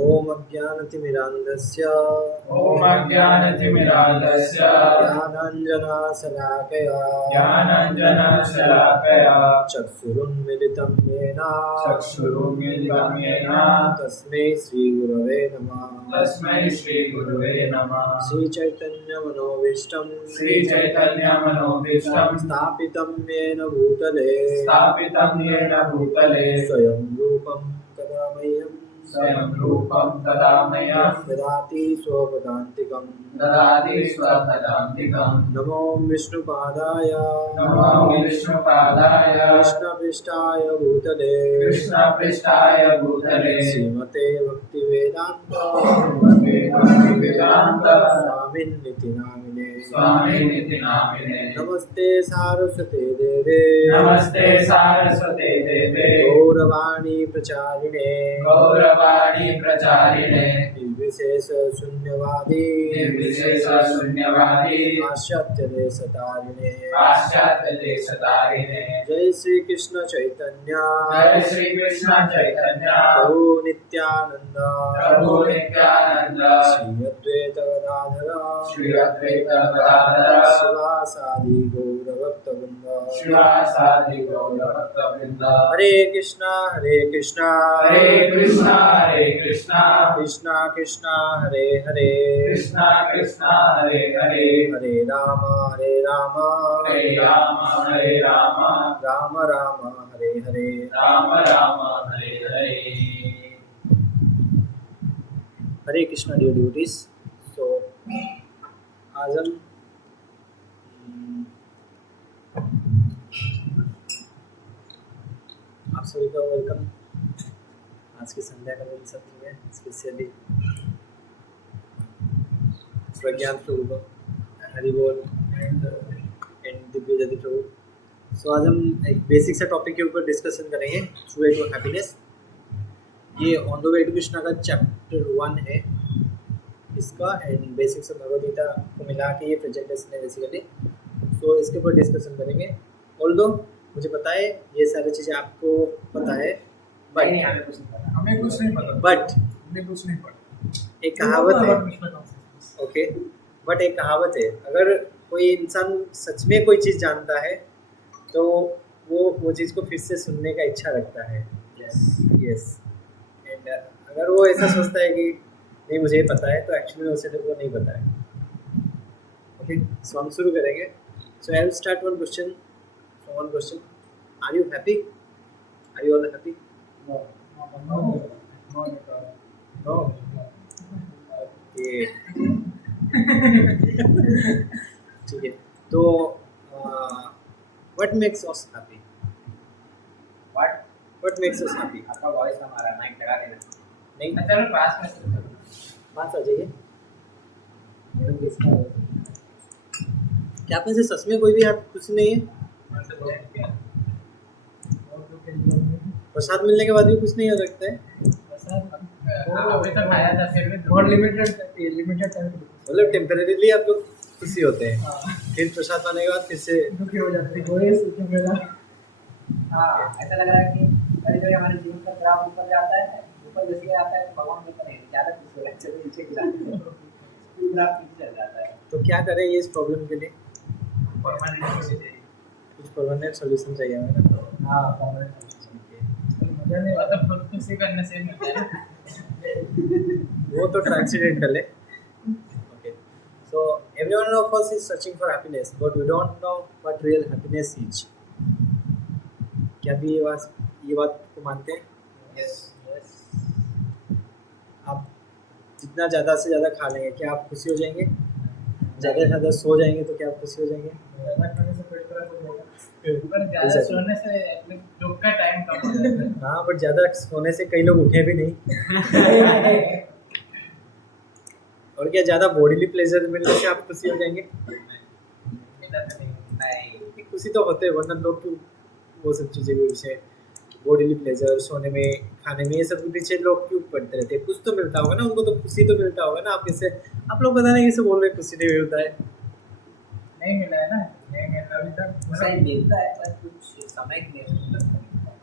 ओम अज्ञानतिमिरान्धस्य ज्ञानाञ्जनशलाकया चक्षुरुन्मिलितं येन तस्मै श्रीगुरवे नमः श्रीचैतन्यमनोभीष्टं स्थापितं येन भूतले स्वयं रूपं तदा मह्यं ददाति स्वपदान्तिकं नमो विष्णुपादाय कृष्णपृष्ठाय भूतले श्रीमते भक्तिवेदान्त स्वामिन्निति नामिने नमस्ते सारस्वते देवे गौरवाणी प्रचारिणे निर्विशेष शून्यवादी पाश्चात्य देशतारिणे जय श्री कृष्ण चैतन्य प्रभु नित्यानंद श्री अद्वैत गदाधर शिवासादि गौरभक्तवृंद हरे कृष्णा कृष्णा कृष्णा हरे हरे हरे राम राम राम हरे हरे हरे कृष्णा डियर डिवोटीज। सो आज हम आप सभी का वेलकम आज की संध्या का दिन सत्र में, स्पेशली प्रज्ञान प्रभु हरि बोल एंड दिव्य ज्योति प्रभु। सो आज हम एक बेसिक सा टॉपिक के ऊपर डिस्कशन करेंगे, थ्रू वे टू हैप्पीनेस। ये on the way to Krishna का चैप्टर 1 है इसका, एंड बेसिक से भगवद गीता को मिला के ये प्रेजेंटेशन है बेसिकली। सो इसके ऊपर डिस्कशन करेंगे। ऑल्दो मुझे पता है ये सारी चीज़ें आपको पता है, बट हमें कुछ नहीं पता। बट एक कहावत है, ओके, बट एक कहावत है, अगर कोई इंसान सच में कोई चीज़ जानता है तो वो चीज़ को फिर से सुनने का इच्छा रखता है। यस एंड अगर वो ऐसा सोचता है कि नहीं मुझे ये पता है, तो एक्चुअली उसे वो नहीं पता है। ओके, सो हम शुरू करेंगे। So I will start one question. Are you happy? Are you all happy? No. Okay, ठीक है। तो what makes us happy? What makes us happy? आपका वॉइस हमारा माइक लगा देना। नहीं, चलो पास में पास आ जाइए। क्या आप में से सच में कोई भी आप खुश नहीं है? प्रसाद मिलने के बाद भी कुछ नहीं हो सकता है। अभी तक खाया था, फिर भी बहुत लिमिटेड टाइम मतलब टेम्परेरीली आप लोग खुशी होते हैं, फिर प्रसाद पाने के बाद फिर से दुखी हो जाते हैं। कोई सुखी मिला। हाँ, ऐसा लग रहा है कि कभी-कभी हमारे जीवन का ग्राफ ऊपर जाता है, ऊपर जैसे आता है तो भगवान ऊपर नहीं, ज़्यादा खुश हो रहा है, चलिए नीचे गिराते हैं, ग्राफ नीचे चल जाता है। तो क्या करें ये इस प्रॉब्लम के लिए? परमानेंट खुशी चाहिए। कुछ परमानेंट सॉल्यूशन चाहिए हमें ना। हाँ, परमानेंट खुशी चाहिए। मजा नहीं आता, खुद खुशी करने से मिलता है। वो तो ट्रांसेंडेंटल है। Okay, so everyone of us is searching for happiness, but we don't know what real happiness is. क्या भी ये बात को मानते हैं? यस। आप जितना ज़्यादा से ज़्यादा खा लेंगे क्या आप खुशी हो जाएंगे? ज़्यादा से ज़्यादा सो जाएंगे तो क्या आप खुशी हो जाएंगे? ज़्यादा खाने से पेट खराब हो जाएगा। पर ज़्यादा सोने से दुख का टाइम कम हो जाता है। हाँ, बट ज़्यादा सोने से कई लोग उठे भी नहीं। और क्या ज़्यादा बॉडीली प्लेजर मिलने से आप खुशी हो जाएंगे? नहीं। खुशी तो होते हैं, वरना लोग क्यों वो सब चीज़ें के पीछे, बॉडीली प्लेजर, सोने में, खाने में, ये सब के पीछे लोग क्यों पड़ते रहते हैं? कुछ तो मिलता होगा ना उनको, तो खुशी तो मिलता होगा ना। आप लोग पता नहीं कैसे बोल रहे खुशी नहीं मिलता है। नहीं मिला है ना, नहीं मिला अभी तक। सही मिलता है पर कुछ समय के लिए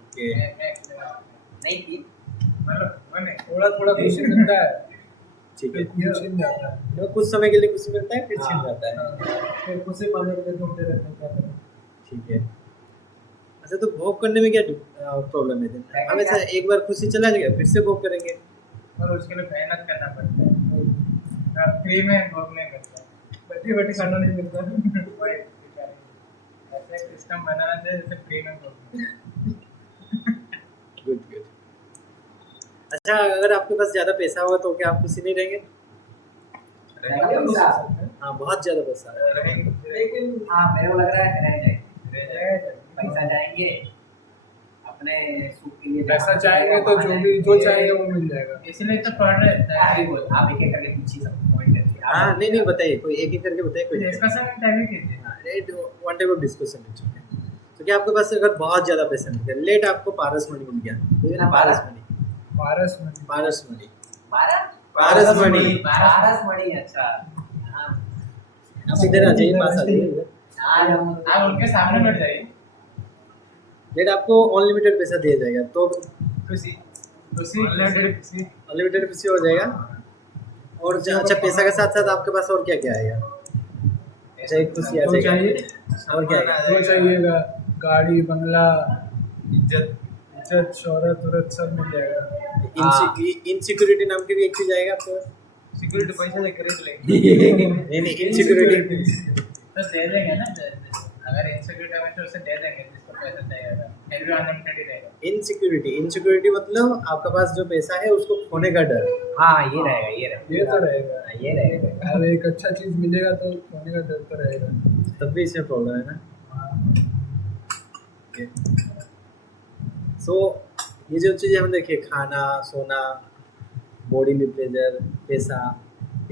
ओके, नहीं की मतलब मैंने थोड़ा थोड़ा खुशी मिलता है, ठीक है, फिर खुशी छिन जाता है। तो कुछ समय के लिए खुशी मिलता है फिर छिन हाँ। जाता है। फिर खुशी पाने के लिए ढूंढते रहते हैं क्या करें। ठीक है। अच्छा, तो भोग करने में क्या प्रॉब्लम है? हम ऐसा एक बार खुशी चला गया फिर से भोग करेंगे। और उसके लिए मेहनत करना पड़ता है, फ्री में भोग नहीं मिलता, बैठे बैठे खाना नहीं मिलता। वही बेचारे, ऐसा एक सिस्टम बनाना चाहिए जैसे फ्री में भोग मिले। Good good. अच्छा, अगर आपके पास ज़्यादा पैसा होगा तो क्या आप खुशी नहीं रहेंगे? हाँ, बहुत ज़्यादा पैसा है। लेकिन हाँ मेरे को लग रहा है रह जाएंगे, पैसा जाएंगे अपने सुख के लिए। पैसा चाहेंगे तो जो चाहेंगे वो मिल जाएगा, इसलिए तो पढ़ रहे हैं। आप एक एक करके पूछिए सब पॉइंट करके। हाँ, नहीं बताइए, कोई एक एक करके बताइए, कोई डिस्कशन टाइप कीजिए। हाँ, वन टाइप ऑफ डिस्कशन है, ठीक है। तो क्या आपके पास अगर बहुत ज़्यादा पैसा मिल गया, लेट आपको पारस मनी मिल गया, ठीक है ना? पारस मनी, पारस मनी, पारस मनी, पारस पारस मणि। मणि। अच्छा हाँ, आप इधर आ जाइए, पास आ जाइए इधर। आज हम आप उनके सामने बैठ जाइए। लेट आपको अनलिमिटेड पैसा दिया जाएगा तो खुशी खुशी खुशी। अनलिमिटेड खुशी हो जाएगा। और अच्छा, पैसा के साथ साथ आपके पास और क्या क्या आएगा? अच्छा, एक खुशी आ जो जाएगी, चाहिए और क्या आएगा? वो चाहिएगा, गाड़ी बंगला इज्जत शोहरत उरत सब मिल जाएगा। इनसिक्योरिटी नाम की भी एक चीज आएगा आपको। सिक्योरिटी पैसे से खरीद लेंगे। नहीं, इनसिक्योरिटी तो दे देंगे ना, अगर इनसिक्योरिटी हमें तो उसे दे देंगे जिसको पैसा चाहिए, फिर भी अनलिमिटेड ही रहेगा। इनसिक्योरिटी मतलब आपके पास जो पैसा है उसको खोने का डर। हाँ ये रहेगा ये तो रहेगा। ये रहेगा। अब एक अच्छा चीज मिलेगा तो होने का डर तो रहेगा। तब भी इसमें प्रॉब्लम है ना। सो ये जो चीज़ें हम देखिए, खाना, सोना, बॉडी प्लेजर, पैसा,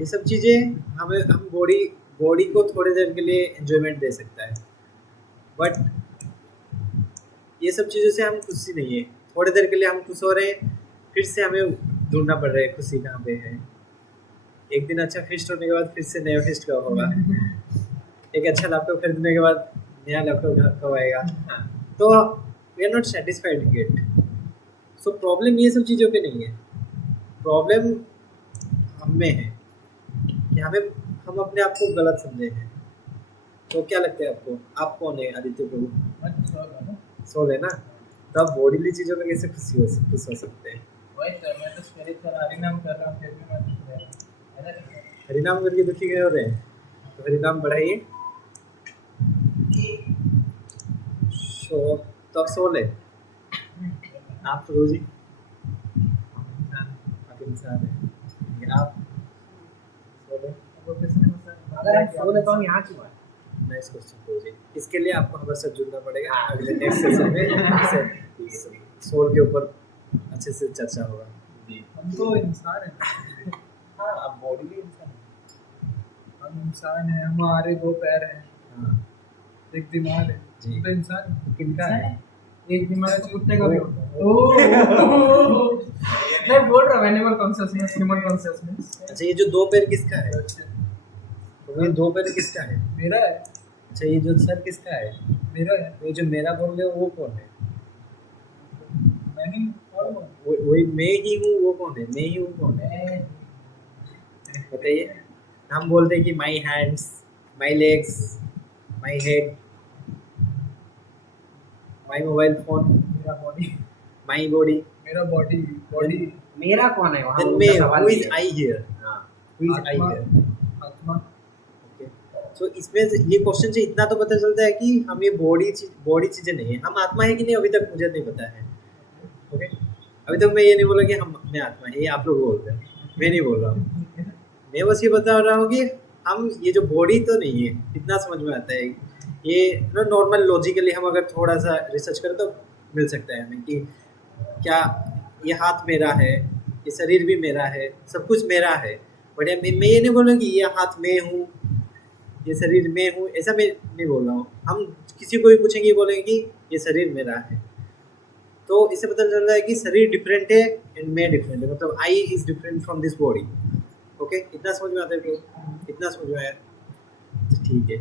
ये सब चीज़ें हम बॉडी को थोड़ी देर के लिए एंजॉयमेंट दे सकता है, बट ये सब चीज़ों से हम खुशी नहीं है। थोड़ी देर के लिए हम खुश हो रहे हैं, फिर से हमें ढूंढना पड़ रहा है खुशी कहाँ पे है। एक दिन अच्छा फिस्ट होने के बाद फिर से नया फिस्ट कब होगा? एक अच्छा लैपटॉप खरीदने के बाद नया लैपटॉप कब आएगा? तो we are not satisfied get. So problem ये सब चीज़ों पे नहीं है, प्रॉब्लम हम में है कि हम अपने आप को गलत समझे हैं। तो क्या लगता है आपको, आप कौन है आदित्य प्रभु? सोल है ना, तो आप बॉडीली चीज़ों में कैसे खुश हो सकते हैं? वही तो, मैं तो स्पिरिचुअल हरिनाम कर रहा हूँ फिर भी मैं खुश रह रहा हूँ। हरिनाम करके दुखी क्यों हो रहे हैं? तो हरिनाम बढ़ाइए। तो आप सोल है, आप प्रभु जी, आप इंसान है, आप सोल है। अगर हम सोल है तो हम यहाँ क्यों आए? नाइस क्वेश्चन प्रभु जी। इसके लिए आपको हमारे साथ जुड़ना पड़ेगा। अगले नेक्स्ट सेशन में सोल के ऊपर अच्छे से चर्चा होगा। हम तो इंसान हैं। हाँ, आप बॉडी भी इंसान है। हम इंसान हैं, हमारे 2 पैर हैं, हाँ एक दिमाग है, जी। हम तो इंसान हैं। किनका है? एक दिमाग कुत्ते का भी होता है। मैं बोल रहा हूँ एनिमल कॉन्शियसनेस, ह्यूमन कॉन्शियसनेस। अच्छा, ये जो 2 पैर किसका है? तो ये 2 पैर किसका है? मेरा है। अच्छा, ये जो सर किसका है? मेरा है। ये जो मेरा बोल रहे हो वो कौन है? मैं ही और वो। वही मैं ही हूँ, वो कौन है? मैं ही हूँ कौन है? बताइए। हम बोलते हैं कि my hands, my legs, my head, my mobile phone, मेरा बॉडी, माई बॉडी। मेरा बॉडी मेरा कौन है वहाँ? Then उनका मैं, सवाल who ये is है। I here? हाँ। Who is I आत्मा। here? आत्मा। Okay. So इसमें ये क्वेश्चन से इतना तो पता चलता है कि हम ये बॉडी चीजें नहीं है। हम आत्मा है कि नहीं अभी तक मुझे नहीं पता है। ओके, अभी तक मैं ये नहीं बोला कि मैं आत्मा है, ये आप लोग बोल रहे हैं, मैं नहीं बोल रहा हूँ। मैं बस ये बता रहा हूँ कि हम ये जो बॉडी तो नहीं है, इतना समझ में आता है। ये नॉर्मल लॉजिकली हम अगर थोड़ा सा रिसर्च करें तो मिल सकता है हमें कि क्या ये हाथ मेरा है, ये शरीर भी मेरा है, सब कुछ मेरा है। बट मैं ये नहीं बोल रहा हूँ कि ये हाथ मैं हूँ, ये शरीर मैं हूँ, ऐसा मैं नहीं बोल रहा हूँ। हम किसी को भी पूछेंगे, ये बोलेंगे कि ये शरीर मेरा है। तो इससे पता चल रहा है कि शरीर डिफरेंट है एंड मैं डिफरेंट है, मतलब I is different from this body. Okay, इतना समझ में आता है तो इतना समझ में आया, ठीक है।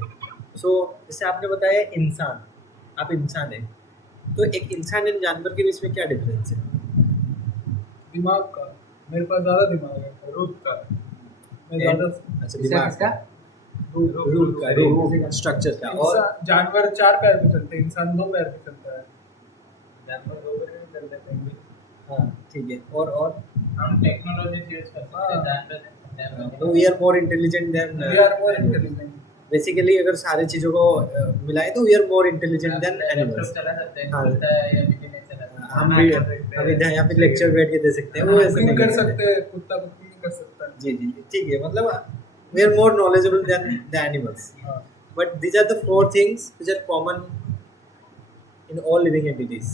सो जैसे आपने बताया इंसान, आप इंसान हैं, तो एक इंसान एंड जानवर के बीच में क्या डिफरेंस है? दिमाग का, मेरे पास ज़्यादा दिमाग है। रूप का मैं ज़्यादा अच्छा, किसका दिमाग किसका रूट का, रूट स्ट्रक्चर का। और जानवर 4 पैर पे चलते हैं, इंसान 2 पैर पे चलता है। जानवर दो पैर में चल लेते हैं। हाँ ठीक है, और हम टेक्नोलॉजी यूज करते हैं, जानवर तो we are more intelligent than we are more intelligent. Basically अगर सारे चीजों को मिलाए तो we are more intelligent than animals. चला सकते हैं, हाँ। कुत्ता या बिल्ली नहीं चला सकता। हम भी यहाँ पे लेक्चर बैठ के दे सकते हैं, वो ऐसे कुकिंग नहीं कर कर सकते हैं, कुत्ता कुकिंग नहीं कर सकता। जी जी जी, ठीक है, मतलब we are more knowledgeable than the animals, हाँ। But these are the 4 things which are common in all living entities.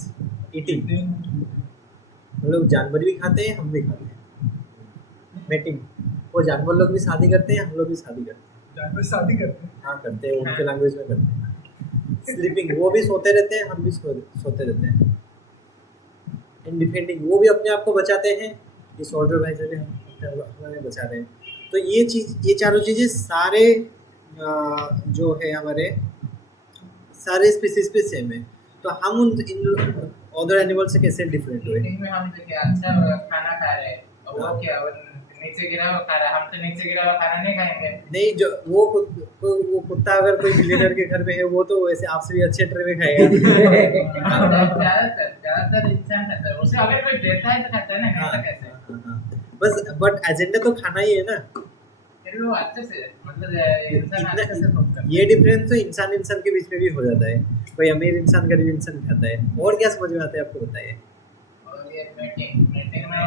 Eating, मतलब जानवर भी खाते हैं, हम भी खाते हैं। मेटिंग, वो जानवर लोग भी शादी करते हैं, हम लोग भी शादी करते हैं। जानवर शादी करते हैं। हाँ करते हैं, उनके लैंग्वेज में करते हैं। स्लीपिंग, वो भी सोते रहते हैं, हम भी सोते रहते हैं। एंड डिफेंडिंग, वो भी अपने आप को बचाते हैं, ये सोल्जर भाई से भी हमें बचा रहे हैं। तो ये चारों चीज़ें सारे जो है हमारे सारे स्पीसीज पे सेम है। तो हम इन अदर एनिमल से कैसे डिफरेंट हुए? में हम देखिए अच्छा खाना खा रहे हैं, और वो क्या वो नीचे गिरा हुआ खा रहा है, हम तो नीचे गिरा हुआ खाना नहीं खाएंगे। नहीं, जो वो कुत्ता अगर कोई बिलियनर के घर में है, वो तो वैसे आपसे भी अच्छे ट्रे में खाएगा। ज्यादातर इंसान खाता है, उसे अगर कोई देता है तो खाता है ना, नहीं तो कैसे? बस बट एजेंडा तो खाना ही है ना। फिर वो अच्छे से मतलब इंसान अच्छे से फॉलो करता है। ये डिफरेंस तो इंसान के बीच में भी हो जाता है, कोई अमीर इंसान गरीब इंसान खाता है। और क्या समझ में आता है आपको, बताइए। और ये मीटिंग में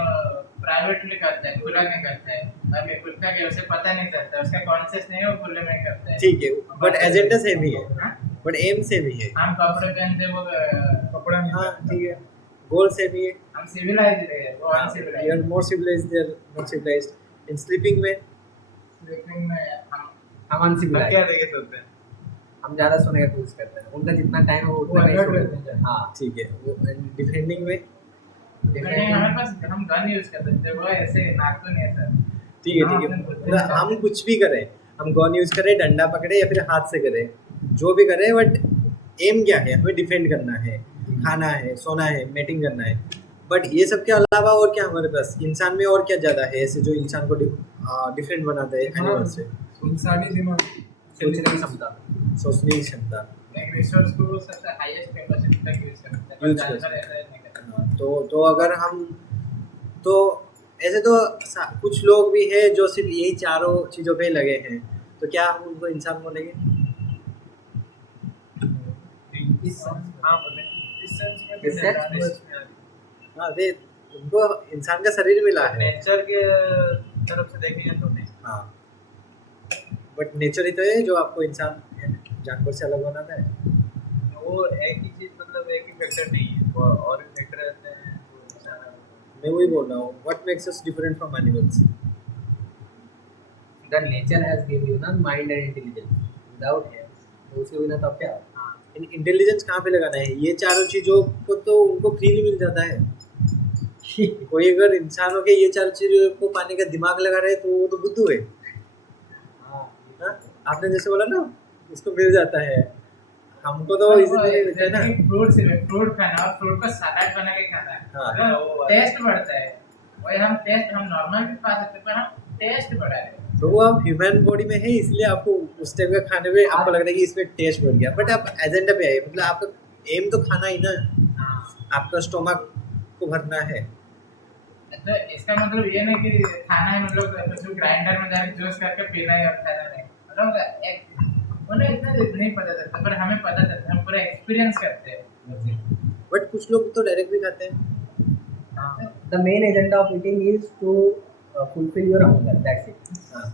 प्राइवेटली करते हैं, खुला में करते हैं। अब ये कुत्ता के उसे पता नहीं चलता, उसका कॉन्शियस नहीं है, वो खुले में करता है। ठीक है, बट एजेंडा सेम ही है, हाँ? बट एम सेम ही है। हम कपड़े पहनते वो कपड़ा नहीं हाँ पहनता। ठीक है, गोल सेम ही है। हम सिविलाइज्ड है, वो you are uncivilized. More civilized, they are not civilized. In sleeping में स्लीपिंग में हम अनसिविलाइज्ड क्या देखे सोते हैं? हम ज़्यादा सोने का कोशिश करते हैं, उनका जितना टाइम है वो उतना वो नहीं alert सोते रहते हैं। हैं। हाँ ठीक है, वो डिफेंडिंग में नहीं, हमारे पास हम गन यूज करते हैं, वो ऐसे नाखून है सर। ठीक है हाँ, ठीक है, अपने खुद मतलब हम कुछ भी करें, हम गन यूज करें, डंडा पकड़े या फिर हाथ से करें, जो भी करें, बट एम क्या है, हमें डिफेंड करना है, खाना है, सोना है, मेटिंग करना है। बट ये सब के अलावा और क्या हमारे पास इंसान में और क्या ज़्यादा है ऐसे जो इंसान को डिफरेंट बनाता है एनिमल से? इंसानी दिमाग, सोचने की क्षमता। सोचने की क्षमता। एक रिसोर्स को सबसे हाईएस्ट कैपेसिटी तक यूज करते हैं, यूज कर जानवर ऐसा नहीं करते। हाँ, तो अगर हम तो ऐसे तो कुछ लोग भी है जो सिर्फ यही चारों चीज़ों पे ही लगे हैं, तो क्या हम उनको इंसान बोलेंगे? हाँ बोले इस सेंस में इस सेंस में? हाँ, दे उनको इंसान का शरीर मिला है। नेचर के तरफ से देखेंगे तो नहीं। हाँ, बट नेचर ही तो है जो आपको इंसान जानवर से अलग बनाता है। वो एक ही चीज, मतलब एक ही फैक्टर नहीं है, वो और भी फैक्टर रहते हैं जो इंसान। मैं वही बोल रहा हूँ, what makes us different from animals? The nature has given you ना mind and intelligence. Without him, तो उसके बिना तो अब क्या? इंटेलिजेंस कहाँ पे लगाना है? ये चारों चीज़ों को तो उनको फ्रीली मिल जाता है। कोई अगर इंसानों के ये चारों चीज़ों को पाने का दिमाग लगा रहे तो वो तो बुद्धू है। हाँ, आपने जैसे बोला ना, उसको मिल जाता है, हमको तो इजीली मिलता है ना। फ्रूट खाना और फ्रूट को सलाद बना के खाना है, हाँ। तो टेस्ट बढ़ता है। वही हम नॉर्मल भी खा सकते हैं, पर हम टेस्ट बढ़ा रहे हैं। तो वो आप ह्यूमन बॉडी में है, इसलिए आपको उस टाइप का खाने में आपको लग रहा है कि इसमें टेस्ट बढ़ गया, बट आप एजेंडा पे आए, मतलब आपका एम तो खाना ही ना, आपका स्टोमक को भरना है। तो इसका मतलब ये नहीं कि खाना है मतलब कुछ ग्राइंडर में डायरेक्ट जूस करके पीना है और खाना नहीं, मतलब एक उन्हें इतना नहीं पता चलता, पर हमें पता चलता है, हम पूरा एक्सपीरियंस करते हैं। बट कुछ लोग तो डायरेक्ट भी खाते हैं। The main agenda of eating is to fulfill your hunger. That's it. हाँ,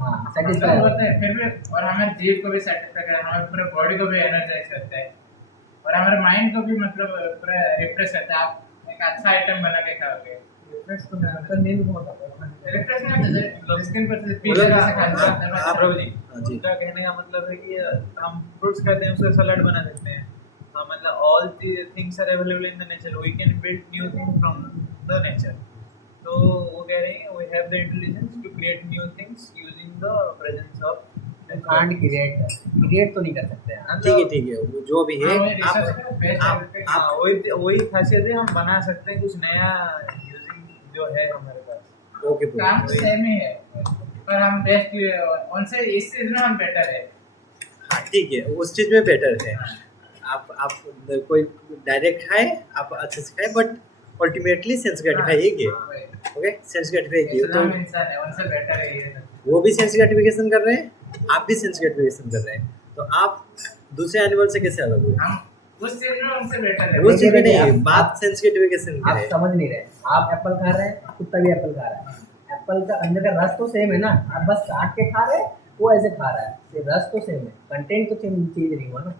हाँ, मतलब satisfy. होता है फिर भी, और हमारे जीव को भी सेटिस्फाई करता है, हमारे पूरे बॉडी को भी एनर्जाइज करता है, और हमारे माइंड को भी मतलब पूरा रिफ्रेश करता है। आप एक अच्छा आइटम बना के खाओगे, रिफ्रेश तो नहीं होता, नींद बहुत आता है, रिफ्रेश नहीं होता, स्किन पर से पीछे से खाना है। हाँ प्रभु जी, हाँ जी। उनका कहने का मतलब है कि हम फ्रूट्स खाते हैं, उसका सलाद बना सकते हैं। हाँ, मतलब all things are available in the nature, we can build new thing from the nature. तो वो कह रहे हैं we have the intelligence to create new things using the presence of Can't create तो नहीं कर सकते हैं। ठीक है, वो जो भी है हाँ, वही आप research का best आप है। हाँ, वही खासियत है, हम बना सकते हैं कुछ नया जो है हमारे पास। ओके काम तो सेम ही है, पर हम बेस्ट उनसे इस चीज में हम बेटर है। हाँ ठीक है, उस चीज में बेटर है। आप कोई डायरेक्ट खाए, आप अच्छे से खाए, बट अल्टीमेटली सेंस ग्रेटिफाई है। ओके, सेंस ग्रेटिफाई की तो इस्लाम इंसान है, उनसे बेटर है ये सब। वो भी सेंस ग्रेटिफिकेशन कर रहे हैं, आप भी सेंस ग्रेटिफिकेशन कर रहे हैं, तो आप दूसरे एनिमल से कैसे अलग हुए? हम उस चीज में उनसे बेटर है। वो चीज में नहीं, आप- बात सेंस ग्रेटिफिकेशन की आप है। समझ नहीं रहे। आप एप्पल खा रहे हैं, कुत्ता भी एप्पल खा रहा है। एप्पल का अंदर का रस तो सेम है ना, आप बस काट के खा रहे हैं, वो ऐसे खा रहा है, ये रस तो सेम है, कंटेंट तो चेंज नहीं हुआ ना।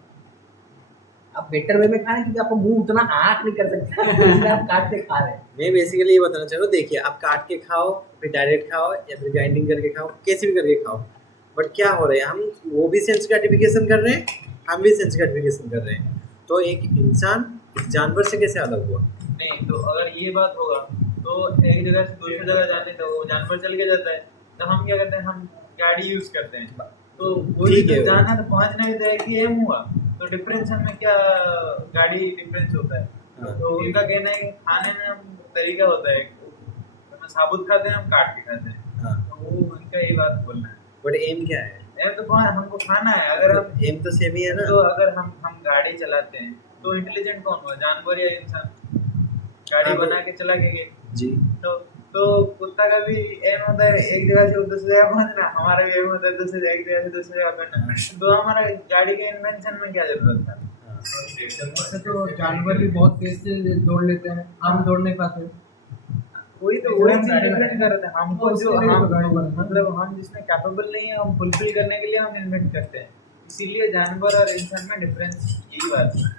आप बेटर वे में खा रहे हैं क्योंकि आपका मुंह उतना आँख नहीं कर सकता, इसलिए आप काट के खा रहे हैं। मैं बेसिकली ये बताना चाह रहा हूँ, देखिए आप काट के खाओ, फिर डायरेक्ट खाओ, या फिर ग्राइंडिंग करके खाओ, कैसे भी करके खाओ, बट क्या हो रहा है, हम वो भी सेंस ग्रेटिफिकेशन कर रहे हैं, हम भी सेंस ग्रेटिफिकेशन कर रहे हैं। तो एक इंसान जानवर से कैसे अलग हुआ? नहीं, तो अगर ये बात होगा तो एक जगह से दूसरी जगह जाने तो वो जानवर चल के जाता है, तो हम क्या करते हैं, हम गाड़ी यूज करते हैं। तो वो ठीक है। जाना तो पहुंचना ही तो एक ही एम हुआ, तो डिफरेंस हमें क्या, गाड़ी डिफरेंस होता है। हाँ। तो उनका कहना है कि खाने में हम तरीका होता है, हम साबुत खाते हैं, हम काट के खाते हैं। हाँ, तो वो उनका ये बात बोलना है। बट एम क्या है? एम तो हमको खाना है। अगर हम एम तो सेम ही है ना। तो अगर हम गाड़ी चलाते हैं तो इंटेलिजेंट कौन हुआ, जानवर या इंसान? गाड़ी हाँ, बना के चला के गए। जी, तो कुत्ता का भी एम होता है एक जगह से दूसरी जगह पहुंचना, हमारा भी एम होता है दूसरी एक जगह से दूसरी जगह पहुंचना। तो हमारा गाड़ी के इन्वेंशन में क्या जरूरत था? हाँ। वैसे तो जानवर भी बहुत तेज से दौड़ लेते हैं, हम दौड़ नहीं पाते। वही तो इसलिए वही हम चीज गाड़ी डिफरेंट बनाते कर रहे थे हमको, तो जो इसलिए तो हम गाड़ी बनाते हैं। मतलब हम जिसमें कैपेबल नहीं है हम फुलफिल करने के लिए हम इन्वेंट करते हैं। इसीलिए जानवर और इंसान में डिफरेंस यही बात है।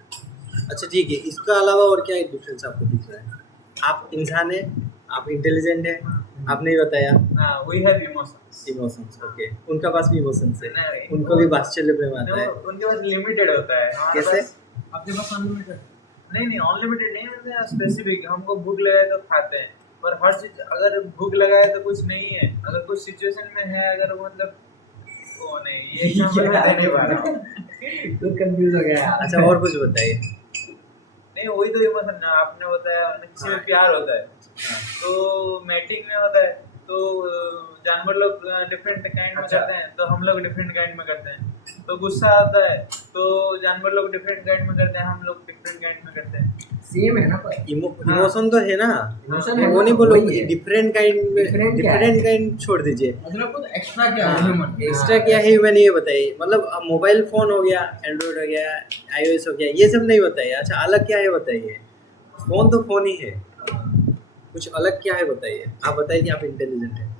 अच्छा ठीक है, इसका अलावा और क्या डिफरेंस आपको दिख रहा है? आप इंसान है, आप इंटेलिजेंट है, आपने ही बताया। हाँ, we have emotions. Emotions, okay, उनका पास भी इमोशंस है, नहीं, उनको भी वात्सल्य प्रेम आता है। उनके पास लिमिटेड होता है, हमारे कैसे? पास आपके पास अनलिमिटेड। नहीं अनलिमिटेड नहीं होता, स्पेसिफिक। हमको भूख लगा तो खाते हैं, पर हर चीज अगर भूख लगा है तो कुछ नहीं है, अगर कुछ सिचुएशन में है, अगर वो मतलब वो नहीं, ये एग्जांपल मैं दे नहीं पा रहा हूँ। तो कंफ्यूज हो गया। अच्छा, और कुछ बताइए। नहीं, वही तो इमोशन ना आपने बताया, किसी में प्यार होता है हाँ, तो मैटिंग में होता है, तो जानवर लोग डिफरेंट काइंड में अच्छा। करते हैं, तो हम लोग डिफरेंट काइंड में करते हैं। तो गुस्सा आता है तो जानवर लोग डिफरेंट काइंड में करते हैं, हम लोग डिफरेंट काइंड में करते हैं। सेम है ना, पर इमोशन तो है ना, इमोशन मैं है वो ना, नहीं वही बोलूँगा है। डिफरेंट काइंड में। Different क्या है? डिफरेंट काइंड छोड़ दीजिए, मतलब कुछ एक्स्ट्रा क्या है हाँ, ह्यूमन। एक्स्ट्रा क्या है मैंने ये बताइए। मतलब अब मोबाइल फोन हो गया, एंड्रॉइड हो गया, iOS हो गया, ये सब नहीं बताइए। अच्छा, अलग क्या है बताइए। फोन तो फोन ही है, कुछ अलग क्या है बताइए। आप बताइए कि आप इंटेलिजेंट हैं,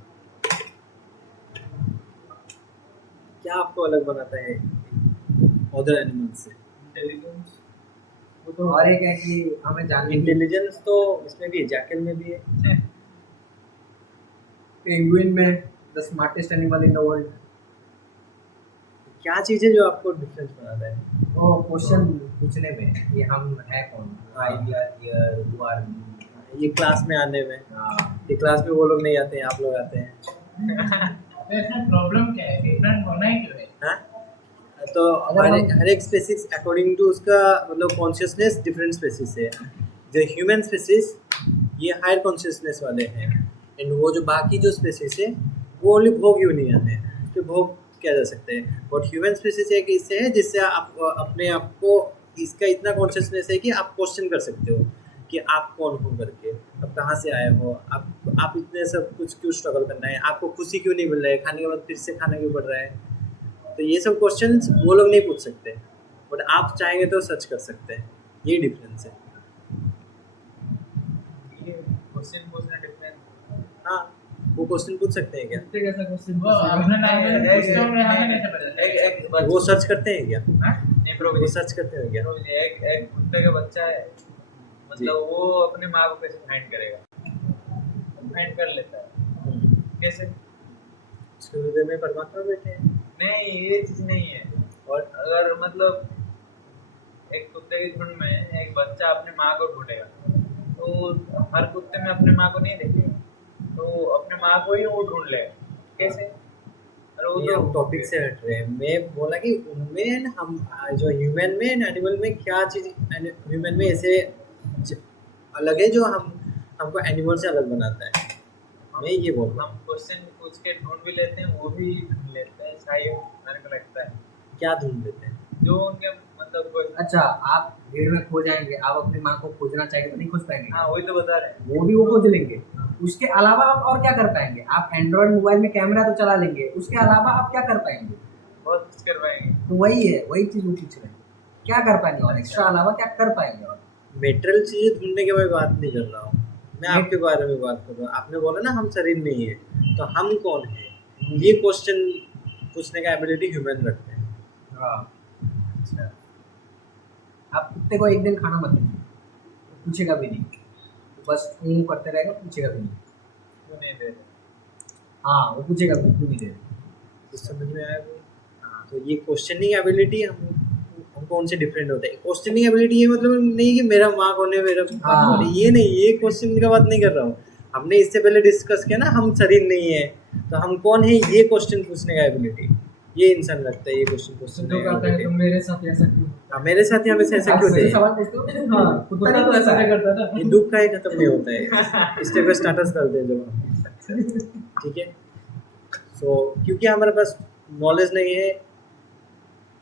क्या आपको अलग बनाता है अदर एनिमल्स से? इंटेलिजेंस वो तो और एक है कि हमें जानने की। इंटेलिजेंस तो इसमें भी है, जैकल में भी है। पेंगुइन में the smartest animal in the world. क्या चीज़ है जो आपको डिफरेंस बनाता है? वो क्वेश्चन पूछने में कि हम है कौन, why we are here, who are we. ये क्लास में आने में, हाँ, ये क्लास में वो लोग नहीं आते हैं, आप लोग आते हैं। तो इसमें प्रॉब्लम क्या है, डिफरेंट होना ही क्यों है? हाँ? तो हर एक स्पेसिस अकॉर्डिंग टू उसका मतलब कॉन्शियसनेस डिफरेंट स्पेसिस है। जो ह्यूमन स्पेसिस ये हायर कॉन्शियसनेस वाले हैं, एंड वो जो बाकी जो स्पेसिस है वो ओनली भोग यूनियन है, उस पर भोग किया जा सकता है। और ह्यूमन स्पेसिस एक इससे है जिससे आप अपने आप को इसका इतना कॉन्शियसनेस है कि आप क्वेश्चन कर सकते हो कि आप कौन हो करके, आप कहाँ से आए हो, आप इतने सब कुछ क्यों स्ट्रगल करना है, आपको खुशी क्यों नहीं मिल रहा है, खाने के बाद फिर से खाना क्यों पड़ रहा है। तो ये सब क्वेश्चंस वो लोग नहीं पूछ सकते, बट आप चाहेंगे तो सर्च कर सकते हैं। ये डिफरेंस है। ये क्वेश्चन पूछना डिफरेंट। हाँ, वो क्वेश्चन पूछ सकते हैं क्या? कुत्ते कैसा क्वेश्चन वो अपने नाम में क्वेश्चन में हमें कैसे पता चलेगा? एक बात वो सर्च करते हैं क्या? हाँ? नहीं ब्रो, वो सर्च करते हैं क्या? एक कुत्ते का बच्चा है, मतलब वो अपने माँ को कैसे फाइंड करेगा? फाइंड कर लेता है कैसे? उसके हृदय में परमात्मा बैठे हैं। नहीं, ये चीज नहीं है। और अगर मतलब एक कुत्ते की झुंड में एक बच्चा अपने माँ को ढूंढेगा, तो हर कुत्ते में अपने माँ को नहीं देखेगा, तो अपने माँ को ही वो ढूंढ लेगा। कैसे? अरे वो ये हम टॉपिक से हट रहे हैं। मैं बोला कि उनमें हम जो ह्यूमन में एंड एनिमल में क्या चीज़ ह्यूमन में ऐसे अलग है जो हम हमको एनिमल से अलग बनाता है। मैं ये बोल रहा हूँ। हम क्वेश्चन पूछ के ढूंढ भी लेते हैं, वो भी ढूंढ लेते हैं शायद, मेरे को लगता है। क्या ढूंढ लेते हैं? जो उनके मतलब अच्छा, आप भीड़ में खो जाएंगे, आप अपनी माँ को खोजना चाहेंगे तो नहीं खोज पाएंगे। हाँ वही तो बता रहे हैं। वो भी वो खोज लेंगे। उसके अलावा आप और क्या कर पाएंगे? आप एंड्रॉइड मोबाइल में कैमरा तो चला लेंगे, उसके अलावा आप क्या कर पाएंगे? बहुत कुछ कर पाएंगे। तो वही है, वही चीज वो पूछ रहे हैं, क्या कर पाएंगे और एक्स्ट्रा अलावा क्या कर पाएंगे? और मेटेरियल चीजें ढूंढने की मैं बात नहीं कर रहा हूँ, मैं आपके बारे में बात कर रहा हूँ। आपने बोला ना हम शरीर नहीं है, तो हम कौन है? ये क्वेश्चन पूछने का एबिलिटी ह्यूमन रखते हैं। हाँ, अच्छा, आप कुत्ते को एक दिन खाना मत दीजिए, पूछेगा भी नहीं, बस यूं करते रहेगा, पूछेगा भी नहीं। क्यों नहीं दे रहे? हाँ, वो पूछेगा भी क्यों नहीं दे रहे। तो समझ में आया वो? हाँ, तो ये क्वेश्चनिंग एबिलिटी हमको उनसे डिफरेंट होता है। क्वेश्चनिंग एबिलिटी ये मतलब नहीं कि मेरा माँ कौन है, मेरा पापा कौन है, ये नहीं, ये क्वेश्चन का बात नहीं कर रहा हूँ। हमने इससे पहले डिस्कस किया ना, हम शरीर नहीं है तो हम कौन है, ये क्वेश्चन पूछने का एबिलिटी ये इंसान रखता है। ये क्वेश्चन पूछने जो का कहता है ability। तुम मेरे साथ ऐसा क्यों? हाँ, मेरे साथ ही हमेशा ऐसा आप क्यों सही थे? सवाल पूछते हो। हाँ, कुत्ता नहीं तो ऐसा पूछता नहीं है। करता ना। ये दुख का ही खत्म नहीं होता है, इस टाइप का स्टाटस डालते हैं जब हम, ठीक है। सो क्योंकि हमारे पास नॉलेज नहीं है,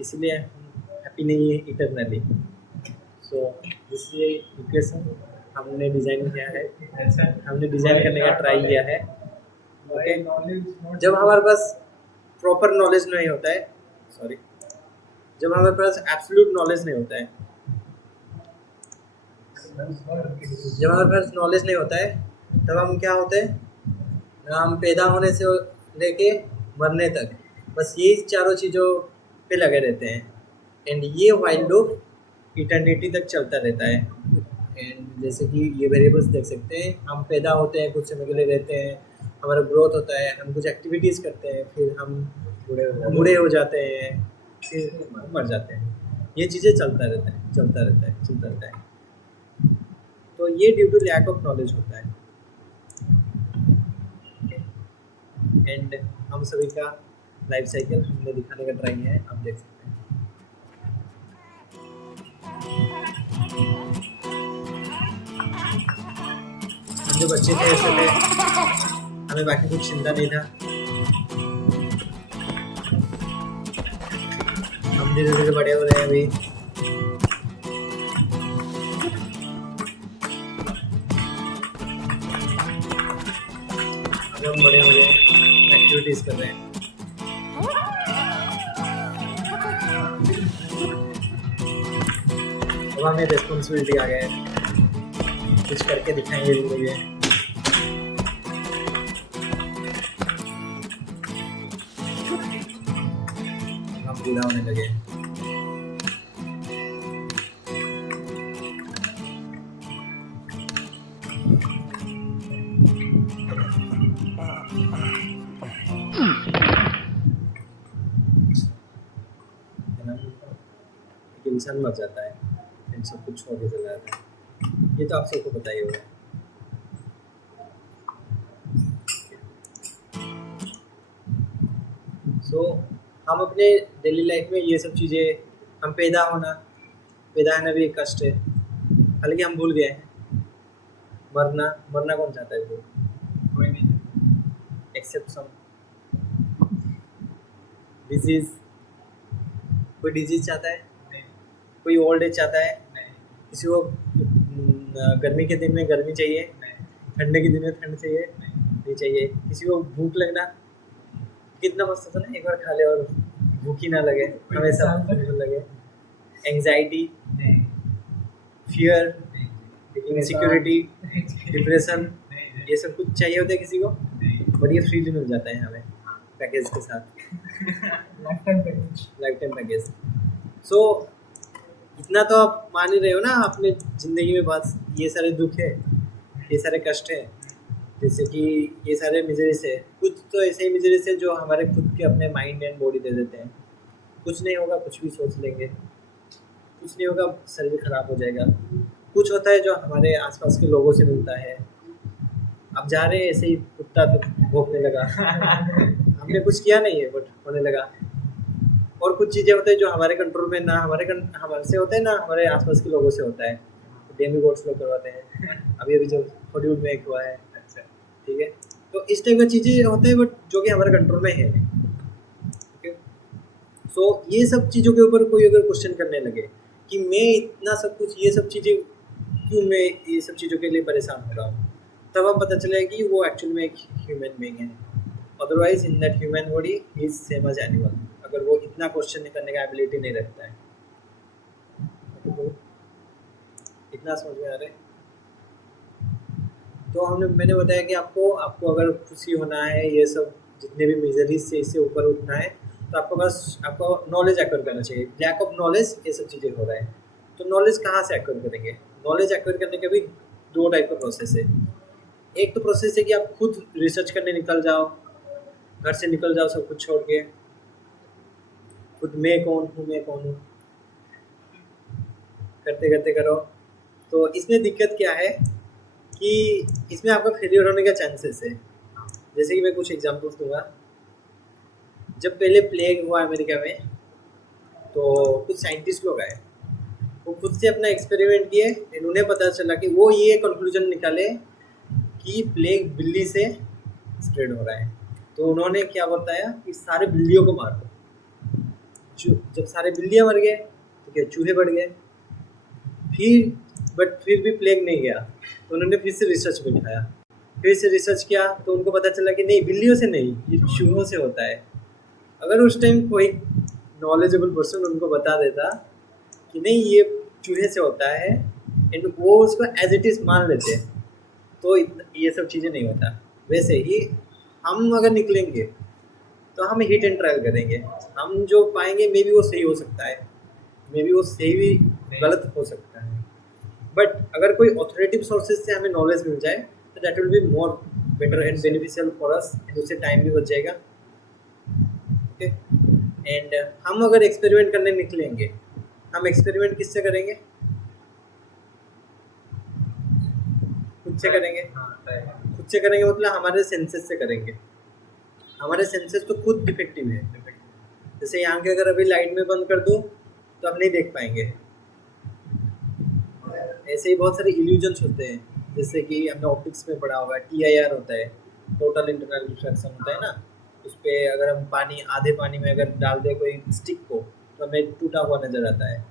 इसलिए हैप्पी नहीं है इटरनली। सो इसलिए इक्वेशन हमने डिज़ाइन किया है, अच्छा, हमने डिज़ाइन करने का ट्राई किया है। ओके, नॉलेज जब हमारे पास प्रॉपर नॉलेज नहीं होता है, सॉरी, जब हमारे पास एब्सोल्यूट नॉलेज नहीं होता है, जब हमारे पास नॉलेज नहीं होता है, तब हम क्या होते हैं, हम पैदा होने से लेके मरने तक बस ये चारों चीज़ों पे लगे रहते हैं। एंड ये वाइल्ड लूप इटर्निटी तक चलता रहता है। एंड जैसे कि ये वेरिएबल्स देख सकते हैं, हम पैदा होते हैं, कुछ समय के लिए रहते हैं, हमारा ग्रोथ होता है, हम कुछ एक्टिविटीज़ करते हैं, फिर हम बूढ़े हो जाते हैं, फिर मर जाते हैं। ये चीज़ें चलता रहता है, चलता रहता है, चलता रहता है। तो ये due to lack of knowledge होता है। एंड हम सभी का लाइफ साइकिल हमने दिखाने का ट्राई है, आप देख सकते हैं। हम जो बच्चे थे ऐसे थे, हमें बाकी कुछ चिंता नहीं था। हम धीरे धीरे बड़े हो रहे हैं अभी। अब हम बड़े हो रहे हैं, एक्टिविटीज कर रहे हैं। अब हमें रिस्पॉन्सिबिलिटी आ गया है, कुछ करके दिखाएंगे जिंदगी में। हम बूढ़ा होने लगे। एक इंसान मर जाता है, इन सब कुछ छोड़ के चला जाता है, ये तो आप सबको पता ही होगा। सो हम अपने डेली लाइफ में ये सब चीज़ें, हम पैदा होना भी एक कष्ट है, हालांकि हम भूल गए हैं। मरना कौन चाहता है? कोई नहीं। Except some disease. कोई डिजीज चाहता है? नहीं, कोई ओल्ड एज चाहता है? नहीं, किसी को गर्मी के दिन में गर्मी चाहिए, नहीं, ठंडे के दिन में ठंड चाहिए, नहीं, नहीं चाहिए। किसी को भूख लगना, कितना मस्त होता है ना, एक बार खा ले और भूख ही ना लगे, हमेशा भूख लगे। एंजाइटी, नहीं, फियर, नहीं, इनसिक्योरिटी, डिप्रेशन, नहीं, ये सब कुछ चाहिए होता है किसी को, नहीं, बट ये फ्रीली मिल जाता है हमें पैकेज के साथ, लाइफ टाइम पैकेज। सो इतना तो आप मान ही रहे हो ना अपने ज़िंदगी में, बस ये सारे दुख है, ये सारे कष्ट है, जैसे कि ये सारे मिजरीज है। कुछ तो ऐसे ही मिजरीज है जो हमारे खुद के अपने माइंड एंड बॉडी दे देते हैं। कुछ नहीं होगा, कुछ भी सोच लेंगे, कुछ नहीं होगा, शरीर खराब हो जाएगा। कुछ होता है जो हमारे आसपास के लोगों से मिलता है। अब जा रहे हैं ऐसे ही, कुत्ता तो भौंकने लगा, हमने कुछ किया नहीं है बट होने लगा। और कुछ चीज़ें होते हैं जो हमारे कंट्रोल में ना, हमारे से होते हैं ना हमारे आसपास के लोगों से होता है। डेमी गोड्स लोग करवाते हैं, अभी अभी जो हॉलीवुड में एक हुआ है, अच्छा ठीक है। तो इस टाइप की चीज़ें होते हैं, बट जो कि हमारे कंट्रोल में है नहीं। ओके, सो ये सब चीज़ों के ऊपर कोई अगर क्वेश्चन करने लगे कि मैं इतना सब कुछ, ये सब चीज़ें क्यों, मैं ये सब चीज़ों के लिए परेशान हो रहा हूँ, तब हम पता चलेगा कि वो एक्चुअल में एक ह्यूमन बीइंग है। Otherwise in that human body is same as animal, अगर वो इतना क्वेश्चन करने का एबिलिटी नहीं रखता है। तो इतना समझ में आ रहा है? तो मैंने बताया कि आपको अगर खुशी होना है, ये सब जितने भी मिजरीज से इससे ऊपर उठना है, तो आपको नॉलेज एक्वायर करना चाहिए। लैक ऑफ नॉलेज ये सब चीज़ें हो रहा है। तो नॉलेज कहाँ से एक्वायर करेंगे? नॉलेज एक्वायर करने का भी 2 टाइप का प्रोसेस है। एक तो प्रोसेस है कि आप खुद रिसर्च करने निकल जाओ, घर से निकल जाओ सब कुछ छोड़ के, खुद मैं कौन हूँ करते करते करो। तो इसमें दिक्कत क्या है कि इसमें आपका फेलियर होने का चांसेस है। जैसे कि मैं कुछ एग्जांपल्स दूंगा। जब पहले प्लेग हुआ अमेरिका में, तो कुछ साइंटिस्ट लोग आए, वो खुद से अपना एक्सपेरिमेंट किए, उन्हें पता चला कि वो ये कंक्लूजन निकाले कि प्लेग बिल्ली से स्प्रेड हो रहा है। तो उन्होंने क्या बताया कि सारे बिल्लियों को मार दो। जब सारे बिल्लियाँ मर गए तो क्या चूहे बढ़ गए, फिर भी प्लेग नहीं गया। तो उन्होंने फिर से रिसर्च में दिखाया, फिर से रिसर्च किया, तो उनको पता चला कि नहीं, बिल्लियों से नहीं, ये चूहों से होता है। अगर उस टाइम कोई नॉलेजेबल पर्सन उनको बता देता कि नहीं ये चूहे से होता है, एंड वो उसको एज इट इज़ मान लेते, तो ये सब चीज़ें नहीं होता। वैसे ही हम अगर निकलेंगे तो हम हिट एंड ट्रायल करेंगे, हम जो पाएंगे मे बी वो सही हो सकता है, मे बी वो सही भी गलत हो सकता है। बट अगर कोई ऑथोरेटिव सोर्सेज से हमें नॉलेज मिल जाए तो that will be more better and beneficial for us, and उससे टाइम भी बच जाएगा। ओके, एंड हम अगर एक्सपेरिमेंट करने निकलेंगे, हम एक्सपेरिमेंट किससे करेंगे? खुद से करेंगे। खुद से करेंगे मतलब हमारे सेंसेस से करेंगे। हमारे सेंसेस तो खुद डिफेक्टिव है। जैसे यहाँ के अगर अभी लाइट में बंद कर दूँ तो आप नहीं देख पाएंगे। ऐसे ही बहुत सारे इल्यूजन्स होते हैं, जैसे कि हमने ऑप्टिक्स में पढ़ा होगा, TIR होता है, टोटल इंटरनल रिफ्रैक्शन होता है ना। उस पर अगर हम आधे पानी में अगर डाल दें कोई स्टिक को, तो हमें टूटा हुआ नज़र आता है।